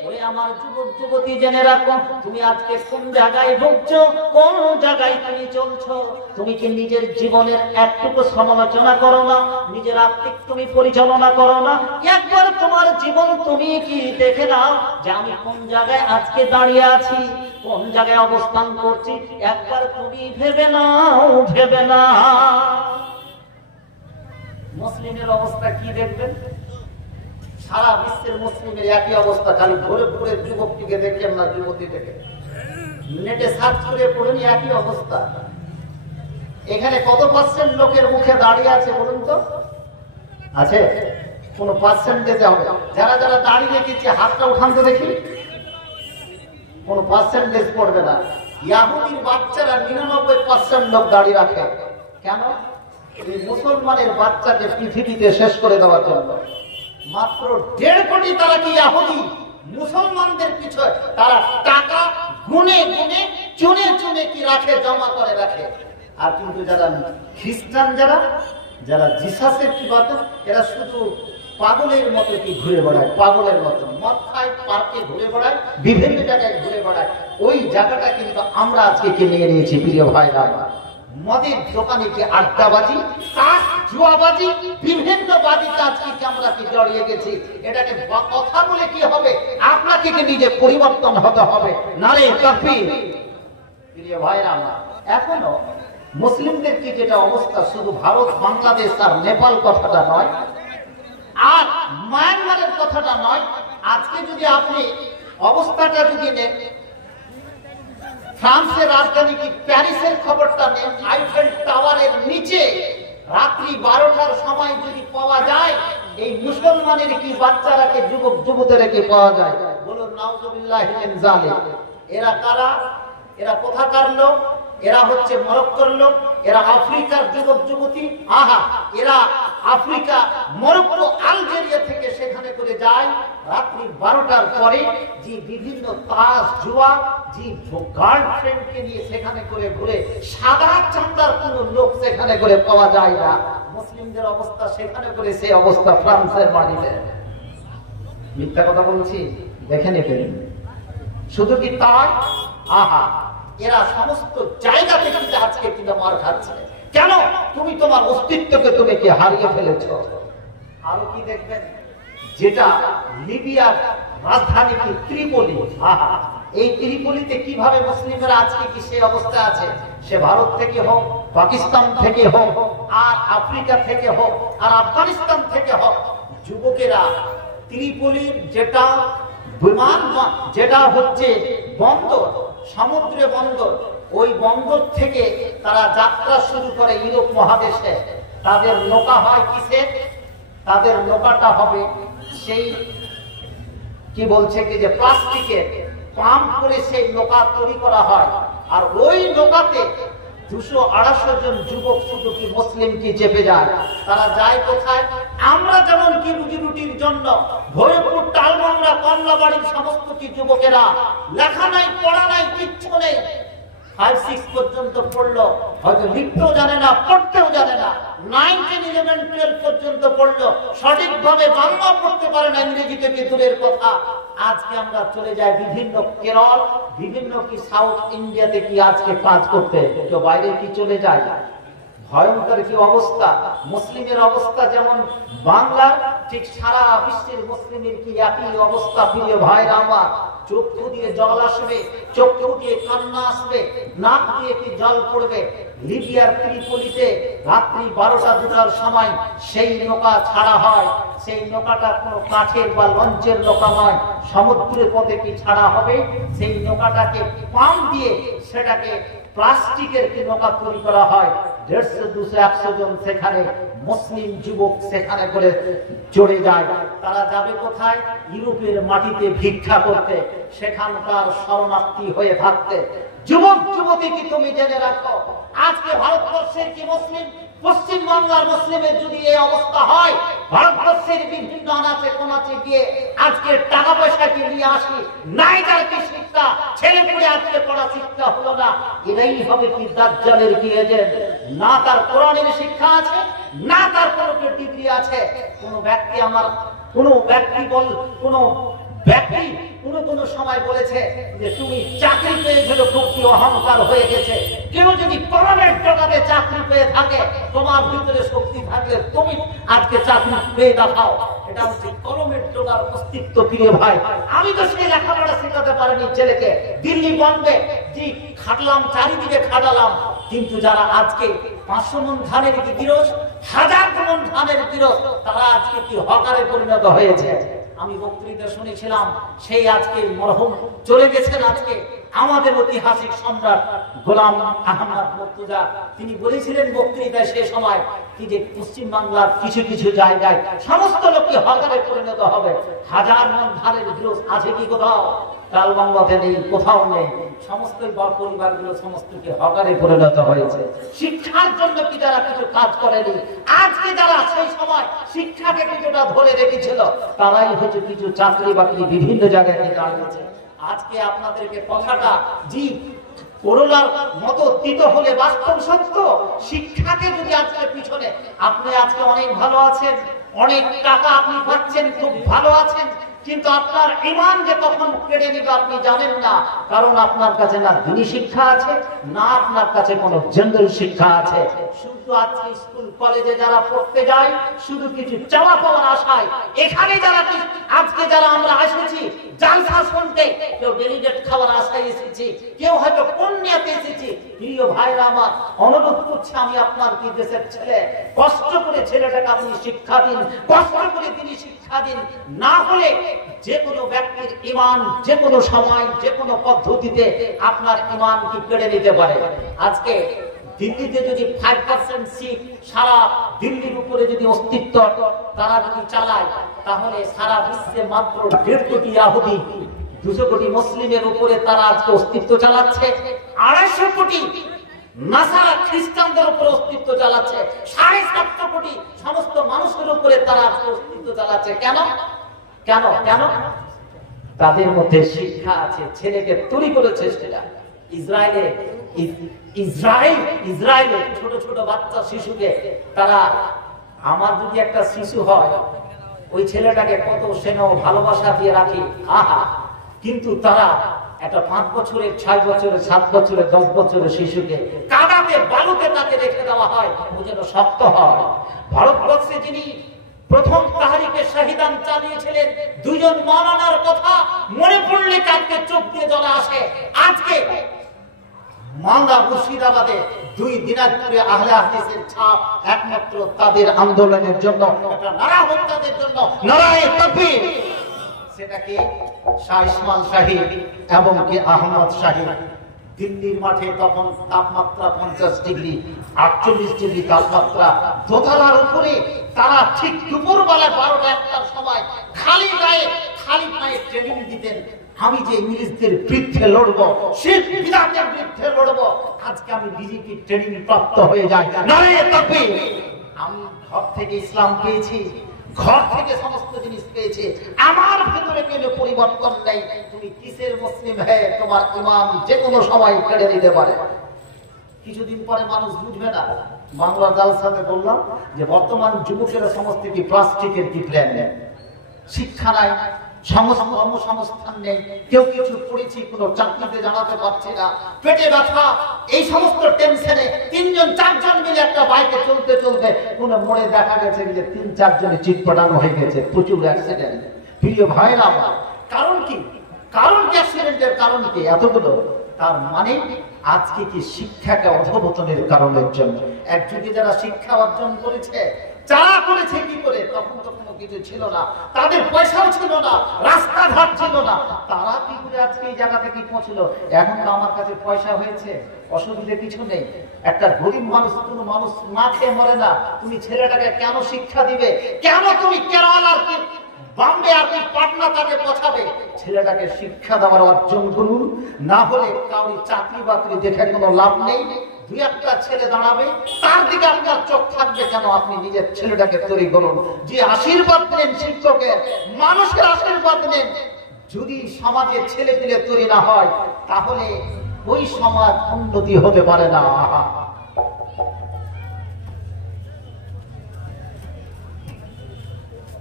ওরে আমার যুবক যুবতী, জেনে রাখো তুমি আজকে কোন জায়গায় ভুগছো, কোন জায়গায় তুমি চলছো। তুমি কি নিজের জীবনের একটুকু সমালোচনা করো না? নিজের আত্মিক তুমি পরিচালনা করো না? একবার তোমার জীবন তুমি কি দেখে নাও যে আমি কোন জায়গায় আজকে দাঁড়িয়ে আছি, কোন জায়গায় অবস্থান করছি। একবার তুমি ভেবে নাও, ভেবে না। মুসলিমের অবস্থা কি দেখবেন? সারা বিশ্বের মুসলিমের একই অবস্থা, খালি ঘুরে ঘুরে যুবকটিকে দেখেন না, যুবতী থেকে নেটে সার্চ করে পড়েনি, একই অবস্থা। এখানে কত পার্সেন্ট লোকের মুখে দাঁড়িয়ে আছে বলুন তো? আছে? কোন পার্সেন্টেজ হবে? যারা যারা দাঁড়িয়ে রেখেছে হাতটা উঠান তো দেখি। কোন পার্সেন্টেজ পড়বে না। ইহুদির বাচ্চারা 99% লোক দাঁড়িয়ে রাখে। কেন? এই মুসলমানের বাচ্চাকে পৃথিবীতে শেষ করে দেওয়ার জন্য। মাত্র 1.5 কোটি তারা কি ইহুদি, মুসলমানদের পিছনে তারা টাকা গুনে গুনে চুনে চুনে কি রাখে, জমা করে রাখে। আর কিন্তু যারা খ্রিস্টান, যারা জিসাসের কি বাদ, এরা শুধু পাগলের মতো কি ঘুরে বেড়ায়, পাগলের মতো মদ খায়, পার্কে ঘুরে বেড়ায়, বিভিন্ন জায়গায় ঘুরে বেড়ায়। ওই জায়গাটা কিন্তু আমরা আজকে কিনে নিয়েছি প্রিয় ভাইরা। মদের দোকানে কি আড্ডাবাজি, কাঠ জুয়াবাজি, বিভিন্ন বাজিতে আজকে আমরা কি জড়িয়ে গেছি। এটাকে কথা বলে কি হবে, আপনাকে কি নিজে পরিবর্তন হতে হবে। নারে তাকবীর। প্রিয় ভাইরা, এখনো মুসলিমদের কি যেটা অবস্থা, শুধু ভারত, বাংলাদেশ আর নেপাল কথাটা নয়, আর মায়ানমারের কথাটা নয়। আজকে যদি আপনি অবস্থাটা যদি নেন, ফ্রান্সের রাজধানী কি প্যারিসের খবরটা নেন, আইফেল টাওয়ারের নিচে রাত্রি 12টার সময় যদি পাওয়া যায়, এই মুসলমানের কি বাচ্চারাকে, যুবক যুবতীদেরকে পাওয়া যায়। বলুন নাউজুবিল্লাহি মিন যালিক। এরা কারা? এরা কোথাকার লোক? এরা হচ্ছে মরক্কোর লোক, এরা আফ্রিকার যুবক যুবতী। আহা, এরা আফ্রিকা, মরক্কো, আলজেরিয়া থেকে সেখানে করে যায় রাত্রি 12টার পরে, যে বিভিন্ন তাস জুয়া, যে গার্লফ্রেন্ডকে নিয়ে সেখানে করে ঘুরে, সাদা চামড়ার কোন লোক সেখানে করে পাওয়া যায় না। মুসলিমদের অবস্থা সেখানে করে সেই অবস্থা ফ্রান্সের মাটিতে। মিথ্যা কথা বলছি? দেখে নেবেন। শুধু কি তাই? আহা, এরা সমস্ত জায়গা থেকে আজকে কিন্তু মার খাচ্ছে। কেন? তুমি তোমার অস্তিত্বকে তুমি কি হারিয়ে ফেলেছো। আরো কি দেখবেন, যেটা লিবিয়ার রাজধানী কি ত্রিপলি। আহা, এই ত্রিপলিতে কিভাবে মুসলিমরা আজকে কি সেই অবস্থা আছে। সে ভারত থেকে হোক, পাকিস্তান থেকে হোক, আর আফ্রিকা থেকে হোক, আর আফগানিস্তান থেকে হোক, যুবকেরা ত্রিপলির যেটা বিমান, যেটা হচ্ছে বন্দর, সমুদ্রে বন্দর, ওই বন্দর থেকে তারা যাত্রা শুরু করে ইউরোপ মহাদেশে। তাদের নৌকা হয় কিসের? তাদের নৌকাটা হবে সেই কি বলছে কি যে প্লাস্টিকের পাম্প করে সেই নৌকা তৈরি করা হয়। আর ওই নৌকাতে 200-250 জন যুবক শুধু কি মুসলিম কি চেপে যায়। তারা যায় কোথায়? আমরা যেমন কি রুজি রুটির জন্য ভৈরবপুর, টালমাংরা, কমলাবাড়ির সমস্ত কি যুবকেরা লেখা নাই, পড়া নাই, কিচ্ছু নেই, 5-6 পর্যন্ত পড়লো, হয়তো লিখতেও জানে না, পড়তেও জানে না, 9, 10, 11, 12 পর্যন্ত পড়লো, সঠিকভাবে বাংলা পড়তে পারে না, ইংরেজি থেকে দূরের কথা। আজকে আমরা চলে যাই বিভিন্ন কেরল, বিভিন্ন কি সাউথ ইন্ডিয়াতে কি আজকে কাজ করতে, কেউ বাইরে কি চলে যায়। ভয়ঙ্কর কি অবস্থা। মুসলিমের অবস্থা যেমন বাংলার, ঠিক সারা বিশ্বের মুসলিমের কি একই অবস্থা। প্রিয় ভাইরা আমার, চক্ষু দিয়ে জল আসবে, চক্ষু দিয়ে কান্না আসবে, নাক দিয়ে কি জল পড়বে। লিবিয়ার ত্রিপলিতে রাত্রি 12টা-2টার সময় সেই নৌকা ছাড়া হয়। সেই নৌকাটা কোনো কাঠের বা লঞ্চের নৌকা নয়, সমুদ্রের পথে কি ছাড়া হবে। সেই নৌকাটাকে পাম্প দিয়ে সেটাকে প্লাস্টিকের কি নৌকা তৈরি করা হয়। 150, 200, 100 জন সেখানে মুসলিম যুবক সেখানে করে চড়ে যায়। তারা যাবে কোথায়? ইউরোপের মাটিতে ভিক্ষা করতে, সেখানকার শরণার্থী হয়ে থাকতে। যুবক যুবতী কি তুমি জেনে রাখো, আজকে ভারতবর্ষের কি মুসলিম, পশ্চিম বাংলার মুসলিমের যদি এই অবস্থা হয়, ভারতবর্ষের বিভিন্ন আনাচে কোনাচে গিয়ে আজকে টাকা পয়সা কি নিয়ে আসি, নাই তার কি শিক্ষা, ছেলে পুলে আজকে পড়া শিক্ষা হলো না। এরাই হবে কি দাজ্জালের কি এজেন্ট। না তার কোরআনের শিক্ষা আছে, না তার কোনো ডিগ্রি আছে। কোন ব্যক্তি আমার, কোন ব্যক্তি বল, কোন ব্যক্তি কোন সময় বলেছে যে তুমি চাকরি পেয়ে গেলে খুব কি অহংকার হয়ে গেছে। কেউ যদি কলমের জগতে চাকরি পেয়ে থাকে, তোমার ভিতরে শক্তি থাকলে তুমি আজকে চাকরি পেয়ে দেখাও। এটা হচ্ছে কলমের জোগার অস্তিত্ব। প্রিয় ভাই, আমি তো সেই লেখাপড়া শেখাতে পারিনি ছেলেকে, দিল্লি বম্বে যে খাটলাম, চারিদিকে খাটালাম, কিন্তু যারা আজকে 500 মণ ধানের কি গিরস, 1000 মণ ধানের গিরস, তারা আজকে কি হকারে পরিণত হয়েছে। আমি বক্তৃতা শুনেছিলাম, সেই আজকে মরহুম চলে গেছেন আজকে আমাদের ঐতিহাসিক সম্রাট গোলাম আহমদ মুর্তজা। তিনি বলেছিলেন বক্তৃতায় সে সময় কি যে পশ্চিম বাংলার কিছু কিছু জায়গায় সমস্ত লোককে হকারে পরিণত হবে। 1000 মণ ধানের গিরস আছে কি কোথাও? টালমাংলাতে নেই, কোথাও নেই। সমস্ত পরিবারগুলো সমস্ত কি হকারে পরিণত হয়েছে। শিক্ষার জন্য কি যারা কিছু কাজ করেনি, আজকে যারা সেই সময় শিক্ষাকে কিছুটা ধরে রেখেছিল, তারাই হচ্ছে কিছু চাকরি বাকরি বিভিন্ন জায়গায় দাঁড়িয়েছে। আজকে আপনাদেরকে কথাটা জি করোনার মতো তিত হলে বাস্তব সত্য। শিক্ষাকে যদি আজকে পিছনে, আপনি আজকে অনেক ভালো আছেন, অনেক টাকা আপনি পাচ্ছেন, খুব ভালো আছেন, কিন্তু আপনার ঈমান যে কখন কেড়ে নিবে আপনি জানেন না। কারণ আপনার কাছে না দ্বীনি শিক্ষা আছে, না আপনার কাছে কোনো জেনারেল শিক্ষা আছে। শুধু আজকে স্কুল কলেজে যারা পড়তে যায় শুধু কিছু চাওয়া পাওয়ার আশায়, এখানে যারা আজকে যারা আমরা এসেছি জালসা শুনতে, কেউ ডেলিগেট খাওয়ার আশায় এসেছি, কেউ হয়তো পুণ্যতে এসেছি। প্রিয় ভাইরা আমার, অনুরোধ করছি আমি আপনার কি দেশের ছেলে, কষ্ট করে ছেলেটাকে আপনি শিক্ষা দিন, কষ্ট করে তিনি শিক্ষা দিন। না হলে যে কোনো ব্যক্তির ঈমান যে কোনো সময় যে কোনো পদ্ধতিতে আপনার ঈমান কি কেড়ে নিতে পারে। আজকে দিল্লিতে যদি 5% সিট সারা দিল্লির উপরে যদি অস্তিত্ব তারা যদি চালায়, তাহলে সারা বিশ্বে মাত্র 1.5 কোটি ইহুদি 200 কোটি মুসলিমের উপরে তারা আজকে অস্তিত্ব চালাচ্ছে। 250 কোটি নাসারা খ্রিস্টানদের উপরে অস্তিত্ব চালাচ্ছে। 7.5 কোটি সমস্ত মানুষের উপরে তারা আজকে অস্তিত্ব চালাচ্ছে। কেন কেন কেন? তাদের মধ্যে শিক্ষা আছে। ছেলেকে তৈরি করেছে সেটা ইসরায়েলে ছোট ছোট বাচ্চা শিশুকে তারা, আমার যদি একটা শিশু হয় ওই ছেলেটাকে কত স্নেহ ভালোবাসা দিয়ে রাখি, আহা, কিন্তু তারা একটা 5 বছরের 6 বছরের 7 বছরের 10 বছরের শিশুকে কাদাতে বালুতে তাকে রেখে দেওয়া হয় ও যেন শক্ত হয়। ভারতবর্ষে যিনি প্রথম তাহরিকে শহীদান চালিয়েছিলেন, 2 জন মাওলানার কথা মনে পড়লে কাঁদতে চোখ দিয়ে জল আসে। আজকে মালদা মুর্শিদাবাদে 2 দিনাজপুরে আহলে হাদিসের ছাপ একমাত্র তাদের আন্দোলনের জন্য, এটা নারা হত্যাদের জন্য, নারায়ে তাকবীর। সেটাকে শাহ ইসমাইল শাহী এবং কি আহমদ শাহী দিল্লির মাঠে তখন তাপমাত্রা 50 ডিগ্রি 48 ডিগ্রি তাপমাত্রা, দোতলার উপরে তারা ঠিক দুপুরবেলা 12টা-1টার সময় খালি পায়ে ট্রেনিং দিতেন। আমি যে ইংরেজদের বিরুদ্ধে লড়বো, সেই বিধানের বিরুদ্ধে লড়বো, আজকে আমি বিজেপি ট্রেনিং প্রাপ্ত হয়ে যাই, নারায়ে তাকবীর। আমি ঘর থেকে ইসলাম পেয়েছি, ঘর থেকে সমস্ত জিনিস পেয়েছে, আমার ভিতরে কোনো পরিবর্তন নেই। তুমি কিসের মুসলিম হে, তোমার ইমাম যে কোনো সময় কেড়ে নিতে পারে। কিছুদিন পরে মানুষ বুঝবে না। বাংলা জালসাতে বললাম যে বর্তমান যুবকেরা সমস্ত কি প্লাস্টিকের কি প্ল্যান নেই, শিক্ষা নাই, কর্মসংস্থান নেই, কেউ কিছু পড়েছি কোনো চাকরিতে জানাতে পারছে না, পেটে ব্যথা, এই সমস্ত টেনশনে 3 জন 4 জন মিলে একটা বাইকে চলতে চলতে কোন মোড়ে দেখা গেছে যে 3-4 জনে চিৎপটানো হয়ে গেছে, প্রচুর অ্যাক্সিডেন্ট। প্রিয় ভাইরা আমার, কারণ কি? কারণ কি অ্যাক্সিডেন্টের কারণ কি এতগুলো? তার মানে আজকে কি শিক্ষাকে অধঃপতনের কারণের জন্য। এক যুগে যারা শিক্ষা অর্জন করেছে, যারা করেছে কি করে, তখন তো কোনো কিছু ছিল না, তাদের পয়সাও ছিল না, রাস্তাঘাট ছিল না, তারা কি করে আজকে এই জায়গা থেকে পৌঁছলো? এখন তো আমার কাছে পয়সা হয়েছে, অসুবিধে কিছু নেই। একটা গরিব মানুষ, কোনো মানুষ না খেয়ে মরে না, তুমি ছেলেটাকে কেন শিক্ষা দিবে? কেন তুমি কেরালার কি বম্বে আর কি পাটনা তাকে পৌঁছাবে? ছেলেটাকে শিক্ষা দেওয়ার অর্জন করুন, না হলে কাউরি চাকরি বাকরি দেখে কোনো লাভ নেই। 2-1টা ছেলে দাঁড়াবে, তার দিকে আপনার চোখ থাকবে কেন? আপনি নিজের ছেলেটাকে তৈরি করুন, যে আশীর্বাদ নেন শিক্ষকের, মানুষের আশীর্বাদ নেন। যদি সমাজের ছেলে পেলে তৈরি না হয়, তাহলে ওই সমাজ উন্নতি হতে পারে না।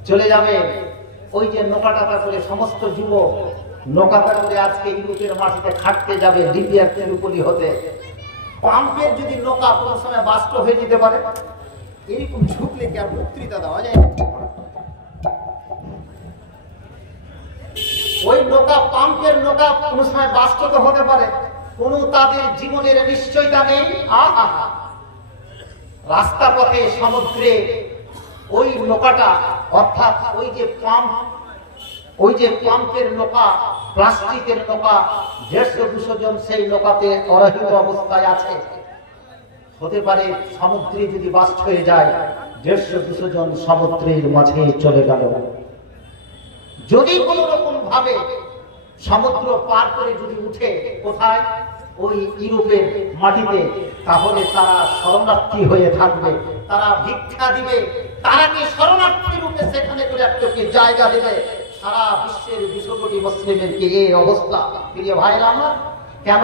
চলে যাবে ওই যে নৌকাটা করে সমস্ত যুবক নৌকাটা করে আজকে ইউরোপের মাটিতে খাটতে যাবে, লিবিয়ার ত্রিপোলি হতে। পাম্পের যদি নৌকা কোনো সময় বাস্ট হয়ে যেতে পারে, এরকম ঝুঁকলে কি আর বক্তৃতা দেওয়া যায়? ওই নৌকা, পাম্পের নৌকা কোনো সময় বাস্ট তো হতে পারে, কোনো তাদের জীবনের নিশ্চয়তা নেই। রাস্তা পথে সমুদ্রে ওই নৌকাটা, অর্থাৎ ওই যে পাম্পের নৌকা, প্লাস্টিকের নৌকা, 150-200 জন সেই নৌকাতে অরহিত অবস্থায় আছে। হতে পারে সমুদ্রে যদি বাস্ট হয়ে যায়, 150-200 জন সমুদ্রের মাঝে চলে গেল। যদি কোন রকম ভাবে সমুদ্র পার করে যদি উঠে কোথায় ওই ইউরোপের মাটিতে, তাহলে তারা শরণার্থী হয়ে থাকবে, তারা ভিক্ষা দিবে, তারা কি শরণার্থী রূপে সেখানে করে একটুকে জায়গা দেবে। সারা বিশ্বের 200 কোটি মুসলিমের কি এই অবস্থা? প্রিয় ভাইরা আমার, কেন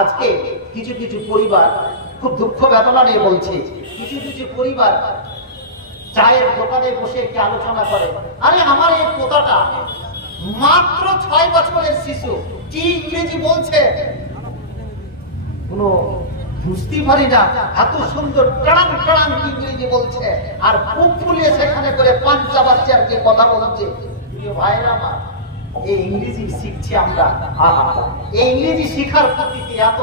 আজকে কিছু কিছু পরিবার, খুব দুঃখ বেদনা নিয়ে বলছি, কিছু কিছু পরিবার চায়ের দোকানে বসে কি আলোচনা করে, আরে আমার এই পোতাটা মাত্র 6 বছরের শিশু, কি ইংরেজি বলছে কোনো বুঝতে পারি না, এত সুন্দর টান টান ইংরেজি বলছে, আর বুক ফুলিয়ে সেখানে করে পাঞ্চা বাচ্চার কি কথা বলছে। প্রিয় ভাইরা আমার, এই ইংরেজি শিখছি আমরা, এই ইংরেজি শিখার প্রকৃতি এত,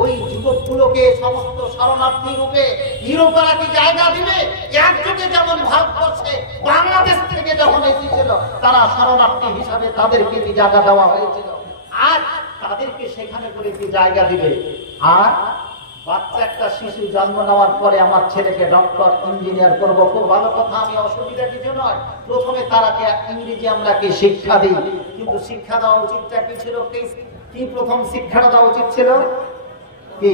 ওই যুবকগুলোকে সমস্ত শরণার্থী রূপে ইউরোপেরা কি জায়গা দিবে? একযোগে যেমন ভারতবর্ষে বাংলাদেশ থেকে যখন এসেছিল তারা শরণার্থী হিসাবে তাদেরকে কি জায়গা দেওয়া হয়েছিল, আর তাদেরকে সেখানে করে কি জায়গা দিবে? আর বাচ্চা একটা শিশু জন্ম নেওয়ার পরে আমার ছেলেকে ডক্টর ইঞ্জিনিয়ার করবো, খুব ভালো কথা, আমি অসুবিধা কিছু নয়। প্রথমে তারাকে ইংরেজি আমরা কি শিক্ষা দিই, কিন্তু শিক্ষা দেওয়া উচিতটা কি ছিল? কি প্রথম শিক্ষাটা দেওয়া উচিত ছিল কি?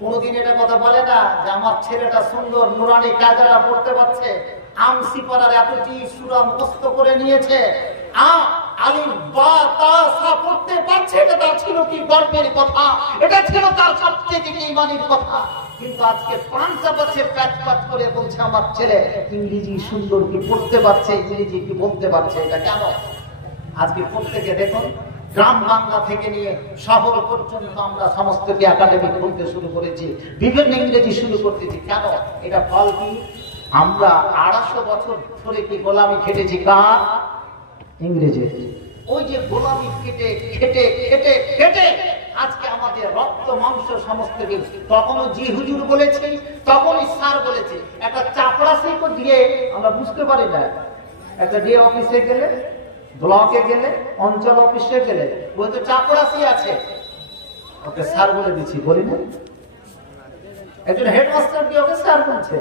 কোনদিন এটা কথা বলে না যে আমার ছেলেটা সুন্দর নুরানি কায়দাটা পড়তে পারছে, আমসি পাড়ার এতটি সূরা মুখস্থ করে নিয়েছে, আলিফ বা তা সা পড়তে পারছে, এটা ছিল কি গর্বের কথা, এটা ছিল তার সবচেয়ে ঈমানের কথা। কিন্তু আজকে পাঁচটা বাচ্চা প্যাচ প্যাচ করে বলছে আমার ছেলে ইংরেজি সুন্দর কি পড়তে পারছে, ইংরেজি কি বলতে পারছে। এটা কেন? আজকে প্রত্যেকে দেখুন, গ্রাম বাংলা থেকে নিয়ে শহর পর্যন্ত আমরা সমস্ত কি একাডেমি খুলতে শুরু করেছি, বিভিন্ন ইংরেজি শুরু করতেছি। কেন? এটা ফল কি? আমরা 250 বছর ধরে কি গোলামি খেটেছি কার? ইংরেজি। ওই যে গোলামি খেটে খেটে খেটে খেটে আজকে আমাদের রক্ত মাংস সমস্ত কিছু, তখনও জি হুজুর বলেছি, তখনই স্যার বলেছি। একটা চাপড়াশি দিয়ে আমরা বুঝতে পারি না, একটা ডি অফিসে গেলে, ব্লকে গেলে, অঞ্চল অফিসে গেলে ওই তো চাপড়াশি আছে, ওকে স্যার বলে দিচ্ছি, বলি না? একজন হেডমাস্টার কি ওকে স্যার বলছে,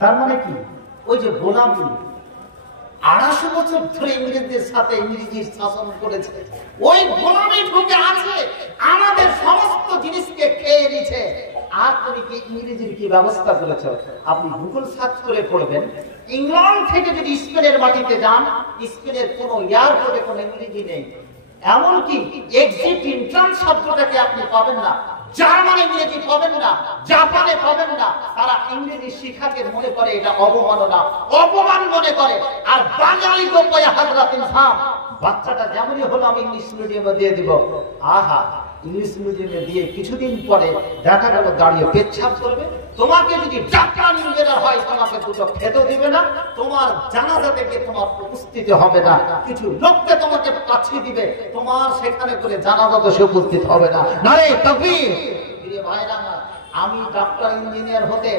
তার মানে কি? ওই যে গোলামি 250 বছর ধরে ইংরেজদের সাথে ইংরেজির শাসন করেছে, ওই গোলামি ঢুকে আছে, আমাদের সমস্ত জিনিসকে খেয়ে নিচ্ছে। আর তুমি কি ইংরেজির কি ব্যবস্থা করেছ? আপনি গুগল সার্চ করে পড়বেন, ইংল্যান্ড থেকে যদি স্পেনের মাটিতে যান, স্পেনের কোন এয়ারপোর্টে কোনো ইংরেজি নেই, এমনকি এক্সিট এন্ট্রান্স শব্দটাকে আপনি পাবেন না, জার্মান ইংরেজি পাবেন না, জাপানে পাবেন না। তারা ইংরেজি শিখাকে মনে করে এটা অবমাননা, অপমান মনে করে। আর বাঙালি তো কয় হাজরাত ইনসান, বাচ্চাটা যেমনই হলো আমি ইংলিশ মিডিয়ামে দিয়ে দিব, আহা, ইংলিশ মিডিয়ামে দিয়ে কিছুদিন পরে দেখা গেল দাঁড়িয়ে পেচ্ছাপ করবে। তোমাকে যদি ডাক্তার ইঞ্জিনিয়ার হয়, তোমাকে দুটো খেতেও দিবে না, তোমার জানাজা থেকে তোমার উপস্থিতি হবে না, কিছু লোককে তোমাকে পাঠিয়ে দিবে, তোমার সেখানে করে জানাজাতে সে উপস্থিত হবে না। নারে তাকবীর! প্রিয় ভাইরা, আমি ডাক্তার ইঞ্জিনিয়ার হতে,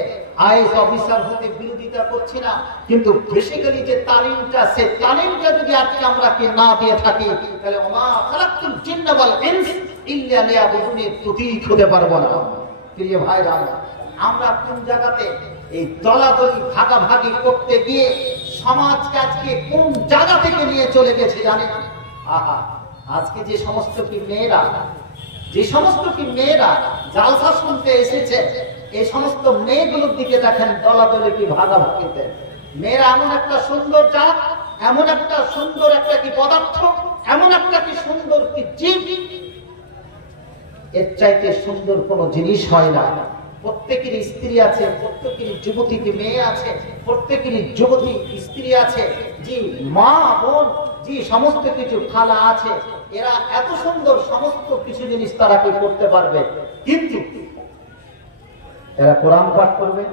আইএস অফিসার হতে বিরোধিতা করছি না, কিন্তু বেসিক্যালি যে তালিমটা, সে তালিমটা যদি আজকে আমরা কি না দিয়ে থাকি, তাহলে ওমা খালাকতুল জিন্না ওয়াল ইনস ইল্লা লিয়াবুদুনি প্রতীক হতে পারবো না। প্রিয় ভাইরা, আমরা কোন জায়গাতে এই দলাদলি ভাগাভাগি করতে গিয়ে সমাজকে আজকে কোন জায়গা থেকে নিয়ে চলে গেছে জানেন? আহা, আজকে যে সমস্ত কি মেয়েরা, যে সমস্ত কি মেয়েরা জালসা শুনতে এসেছে, এই সমস্ত মেয়েগুলোর দিকে দেখেন দলাদলি কি ভাগাভাগিতে। মেয়েরা এমন একটা সুন্দর জাত, এমন একটা সুন্দর একটা কি পদার্থ, এমন একটা কি সুন্দর কি জীব, এর চাইতে সুন্দর কোনো জিনিস হয় না। প্রত্যেকেরই স্ত্রী আছে, প্রত্যেকেরই যুবতী কি মেয়ে আছে, প্রত্যেকেরই যুবতী স্ত্রী আছে, জি মা বোন, জি সমস্ত কিছু খালা আছে। এরা এত সুন্দর সমস্ত কিছু জিনিস তারা কি করতে পারবে, কিন্তু এরা কোরআন পাঠ করবে,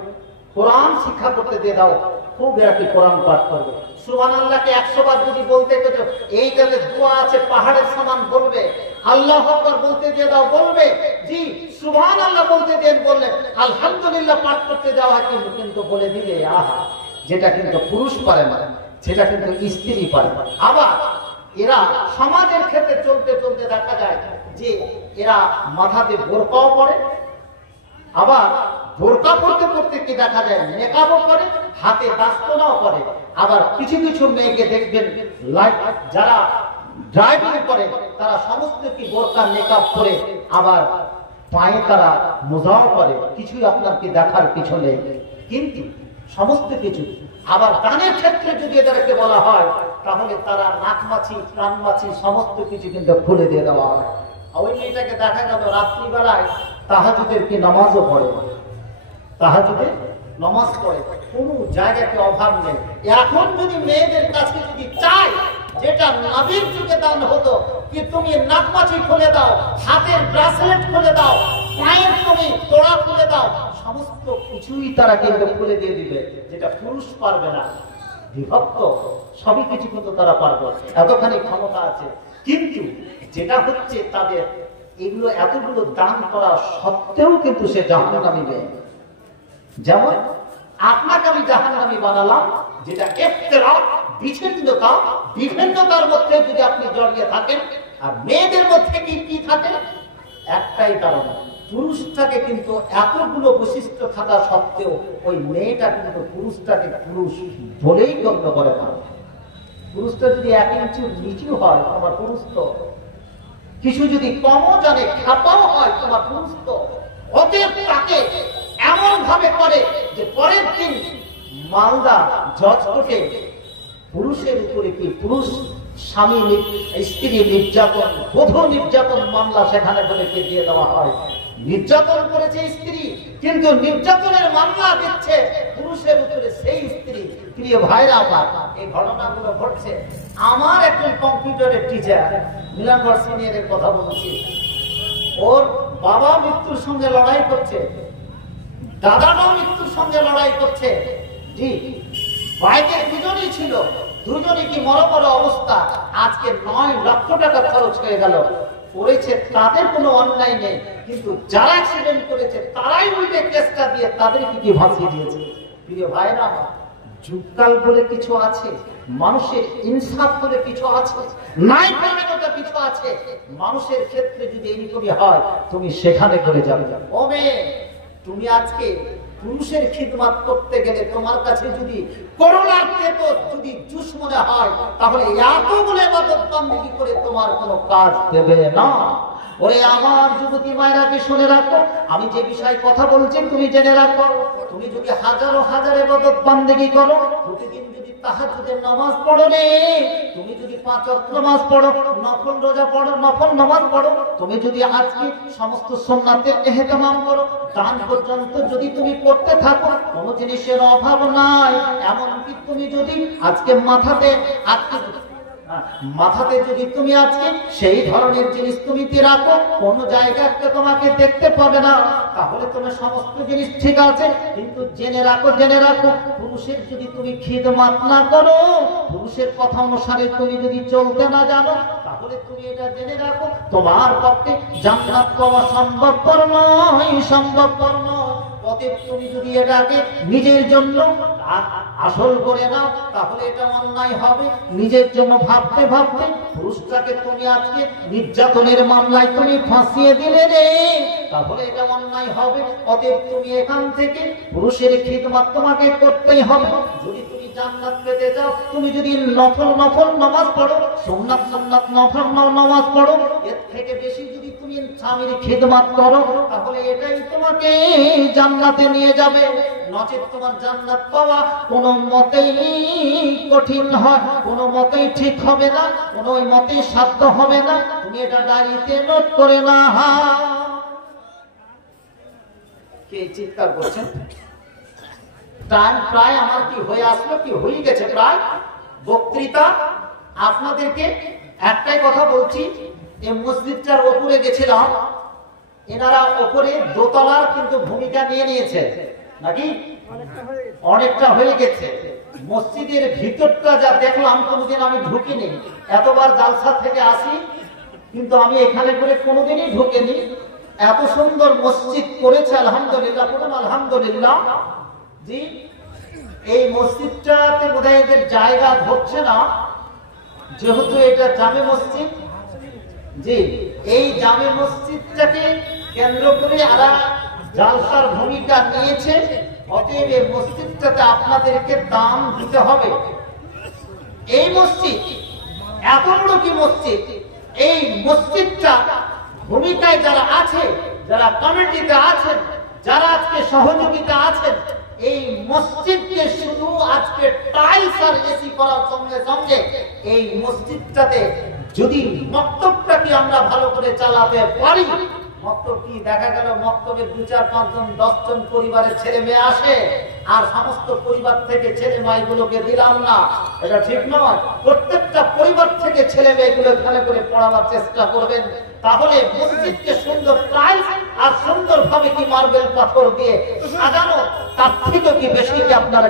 কোরআন শিক্ষা করতে দিয়ে দাও, খুব এরা কি কোরআন পাঠ করবে। সুবহানাল্লাহকে 100 বার যদি বলতে গেছো, এই যাতে দোয়া আছে পাহাড়ের সমান বলবে, আল্লাহু আকবার বলতে দিয়ে দাও বলবে, জি সুবহানাল্লাহ বলতে দেন বললে, আলহামদুলিল্লাহ পাঠ করতে দেওয়া হয়, কিন্তু বলে দিলে আহা, যেটা কিন্তু পুরুষ পারে না, সেটা কিন্তু স্ত্রী পারে। আবার এরা সমাজের ক্ষেত্রে চলতে চলতে দেখা যায় যে এরা মাথাতে বোরকাও পরে, আবার বোরকা পড়তে পড়তে কি দেখা যায় মেকআপও করে, হাতে দাস্তনাও করে। আবার কিছু কিছু মেয়েকে দেখবেন যারা ড্রাইভিং করে তারা সমস্ত কি বোরকা মেকআপ করে, আবার পায়ে তারা মোজাও করে, কিছুই আপনার কি দেখার কিছু নেই, কিন্তু সমস্ত কিছু। আবার গানের ক্ষেত্রে যদি এদেরকে বলা হয় তাহলে তারা নাকমাছি কানমাছি সমস্ত কিছু কিন্তু খুলে দিয়ে দেওয়া হয়। ওই মেয়েটাকে দেখা গেল রাত্রিবেলায় তাহাজ্জুদের কি নামাজও পড়ে, তাহাজ্জুদের নামাজ পড়ে, কোনো জায়গাতে অভাব নেই। এখন যদি মেয়েদের কাছে যদি চাই যেটা নবীর যুগে দান হতো, কি তুমি নাকমাছি খুলে দাও, হাতের ব্রেসলেট খুলে দাও, পায়ের তুমি তোড়া খুলে দাও, সমস্ত কিছুই তারা কিন্তু খুলে দিয়ে দিবে, যেটা পুরুষ পারবে না। বিভক্ত সবই কিছু কিন্তু তারা পারবে, এতখানি ক্ষমতা আছে। কিন্তু যেটা হচ্ছে তাদের এগুলো এতগুলো দান করা সত্ত্বেও কিন্তু সে জাহান্নামী মেয়ে। যেমন আপনাকে আমি জাহান্নামী বানালাম, যেটা ইফতিরাক, বিচ্ছিন্নতা, বিভিন্নতার মধ্যে যদি আপনি জড়িয়ে থাকেন। আর মেয়েদের মধ্যে কি কি থাকে? একটাই কারণ, পুরুষটাকে কিন্তু এতগুলো বৈশিষ্ট্য থাকা সত্ত্বেও ওই মেয়েটা কিন্তু পুরুষটাকে পুরুষ বলেই গণ্য করে না। পুরুষটা যদি 1 ইঞ্চি নিচু হয় তোমার পুরুষ তো, কিছু যদি কমও জানে খাপাও হয় তোমার পুরুষ তো, অতএব তাকে এমন ভাবে করে যে পরের দিন মালদা জজ কোর্টে পুরুষের উপরে কি পুরুষ স্বামী স্ত্রী নির্যাতন, বধূ নির্যাতন মামলা সেখানে বলে দিয়ে দেওয়া হয়। নির্যাতন করেছে স্ত্রী, কিন্তু নির্যাতনের মামলা দিচ্ছে পুরুষের উপরে সেই স্ত্রী। প্রিয় ভাইরা আমার, এই ঘটনাগুলো ঘটছে। আমার একজন কম্পিউটারের টিচার, মিলানগড় সিনিয়রের কথা বলছি, ওর বাবা মৃত্যুর সঙ্গে লড়াই করছে, দাদাটাও মৃত্যুর সঙ্গে লড়াই করছে। জি, বাইকে দুজনই ছিল, দুজনই কি মরমর অবস্থা। আজকে 9 লক্ষ টাকা খরচ হয়ে গেল। করেছে তাদের কোনো অন্যায় নেই, কিন্তু যারা অ্যাক্সিডেন্ট করেছে তারাই উল্টে কেসটা দিয়ে তাদেরকে কি ভাসিয়ে দিয়েছে। প্রিয় ভাইরা, যুগকাল বলে কিছু আছে, মানুষের ইনসাফ বলে কিছু আছে, নাই প্রমাণতা কিছু আছে। মানুষের ক্ষেত্রে যদি এইরকমই হয়, তুমি সেখানে করে যাবে। ও মেয়ে, তুমি আজকে পুরুষের খিদমত করতে গেলে তোমার কাছে যদি করোনার তেতো যদি জুস মনে হয়, তাহলে এতগুলো ইবাদত বন্দেগী করে তোমার কোনো কাজ দেবে না। ওরে আমার যুবতী মায়েরাকে শুনে রাখো, আমি যে বিষয়ে কথা বলছি তুমি জেনে রাখো। তুমি যদি হাজারো হাজার ইবাদত বন্দেগী করো, প্রতিদিন যদি তাহাজ্জুদের নামাজ পড়ো রে, তুমি যদি 5 ওয়াক্ত নামাজ পড়ো, নফল রোজা পড়ো, নফল নামাজ পড়ো, তুমি যদি আজকে সমস্ত সুন্নাতের ইহতিমাম করো, দান পর্যন্ত যদি তুমি করতে থাকো, কোনো জিনিসের অভাব নাই। এমনকি তুমি যদি আজকে মাথাতে যদি তুমি আজকে সেই ধরনের জিনিস তুমি রাখো, কোন জায়গাতে তোমাকে দেখতে পাবে না, তাহলে তোমার সমস্ত জিনিস ঠিক আছে। কিন্তু জেনে রাখো, পুরুষের যদি তুমি খিদমত না করো, পুরুষের কথা অনুসারে তুমি যদি চলতে না জানো, তাহলে তুমি এটা জেনে রাখো তোমার পক্ষে জান্নাত পাওয়া সম্ভবপর নয়। অতএব তুমি যদি এটাকে নিজের জন্য আসল করে নাও, তাহলে এটা অন্যায় হবে। নিজের জন্য ভাবতে ভাবতে পুরুষটাকে তুমি আজকে নির্যাতনের মামলায় তুমি ফাঁসিয়ে দিলে রে, তাহলে এটা অন্যায় হবে। অতএব তুমি এখান থেকে পুরুষের খিদমত তোমাকে করতেই হবে। যদি তুমি জান্নাত পেতে চাও, তুমি যদি নফল নামাজ পড়ো, সুন্নাত নফল নামাজ পড়ো, এর থেকে বেশি যদি তুমি স্বামীর খিদমত করো, তাহলে এটাই তোমাকে জান্নাতে নিয়ে যাবে। নচেত তোমার জান্নাত পাওয়া কোনো মতেই কঠিন হয়, কোনো মতেই ঠিক হবে না, কোনো মতেই সাধ্য হবে না। তুমি এটা ডায়েরিতে নোট করে না। কে চিৎকার করছেন? টাইম প্রায় আমার কি হয়ে আসলো, কি হয়ে গেছে প্রায় বক্তৃতা। আপনাদেরকে একটাই কথা বলছি, এই মসজিদটার ওপরে গেছিলাম, এনারা ওপরে দোতলার কিন্তু ভূমিকা নিয়ে নিয়েছে নাকি, অনেকটা হয়ে গেছে। মসজিদের ভিতরটা যা দেখলাম, কোনোদিন আমি ঢুকিনি, এতবার জালসা থেকে আসি, কিন্তু আমি এখানে করে কোনোদিনই ঢুকিনি। এত সুন্দর মসজিদ করেছে, আলহামদুলিল্লাহ, বলুন আলহামদুলিল্লাহ। জি, এই মসজিদটাতে বোধহয় এদের জায়গা ধরছে না, যেহেতু এটা জামে মসজিদ। জি, এই জামে মসজিদটাকে কেন্দ্র করে আরা জালসার ভূমিকা নিয়েছে। অতএব এই মসজিদটাতে আপনাদেরকে দাম দিতে হবে। এই মসজিদ এত বড় কি মসজিদ, এই মসজিদটা ভূমিকায় যারা আছে, যারা কমিটিতে আছেন, যারা আজকে সহযোগিতা আছেন, এই মসজিদকে শুধু আজকে টাইলস আর এসি করার সঙ্গে সঙ্গে এই মসজিদটাতে যদি মক্তবটাকে আমরা ভালো করে চালাতে পারি, মক্তবটি দেখা গেল মক্তবে 2, 4, 5 জন 10 জন পরিবারের ছেলে মেয়ে আসে, আর সমস্ত পরিবার থেকে ছেলে মেয়েগুলোকে দিলাম না, এটা ঠিক নয়। প্রত্যেকটা পরিবার থেকে ছেলে মেয়েগুলো ভালো করে পড়াবার চেষ্টা করবেন, তাহলে মসজিদকে সুন্দর টাইলস আর সুন্দরভাবে কি মার্বেল পাথর দিয়ে সাজানো, তার থেকে কি বেশি কি আপনারা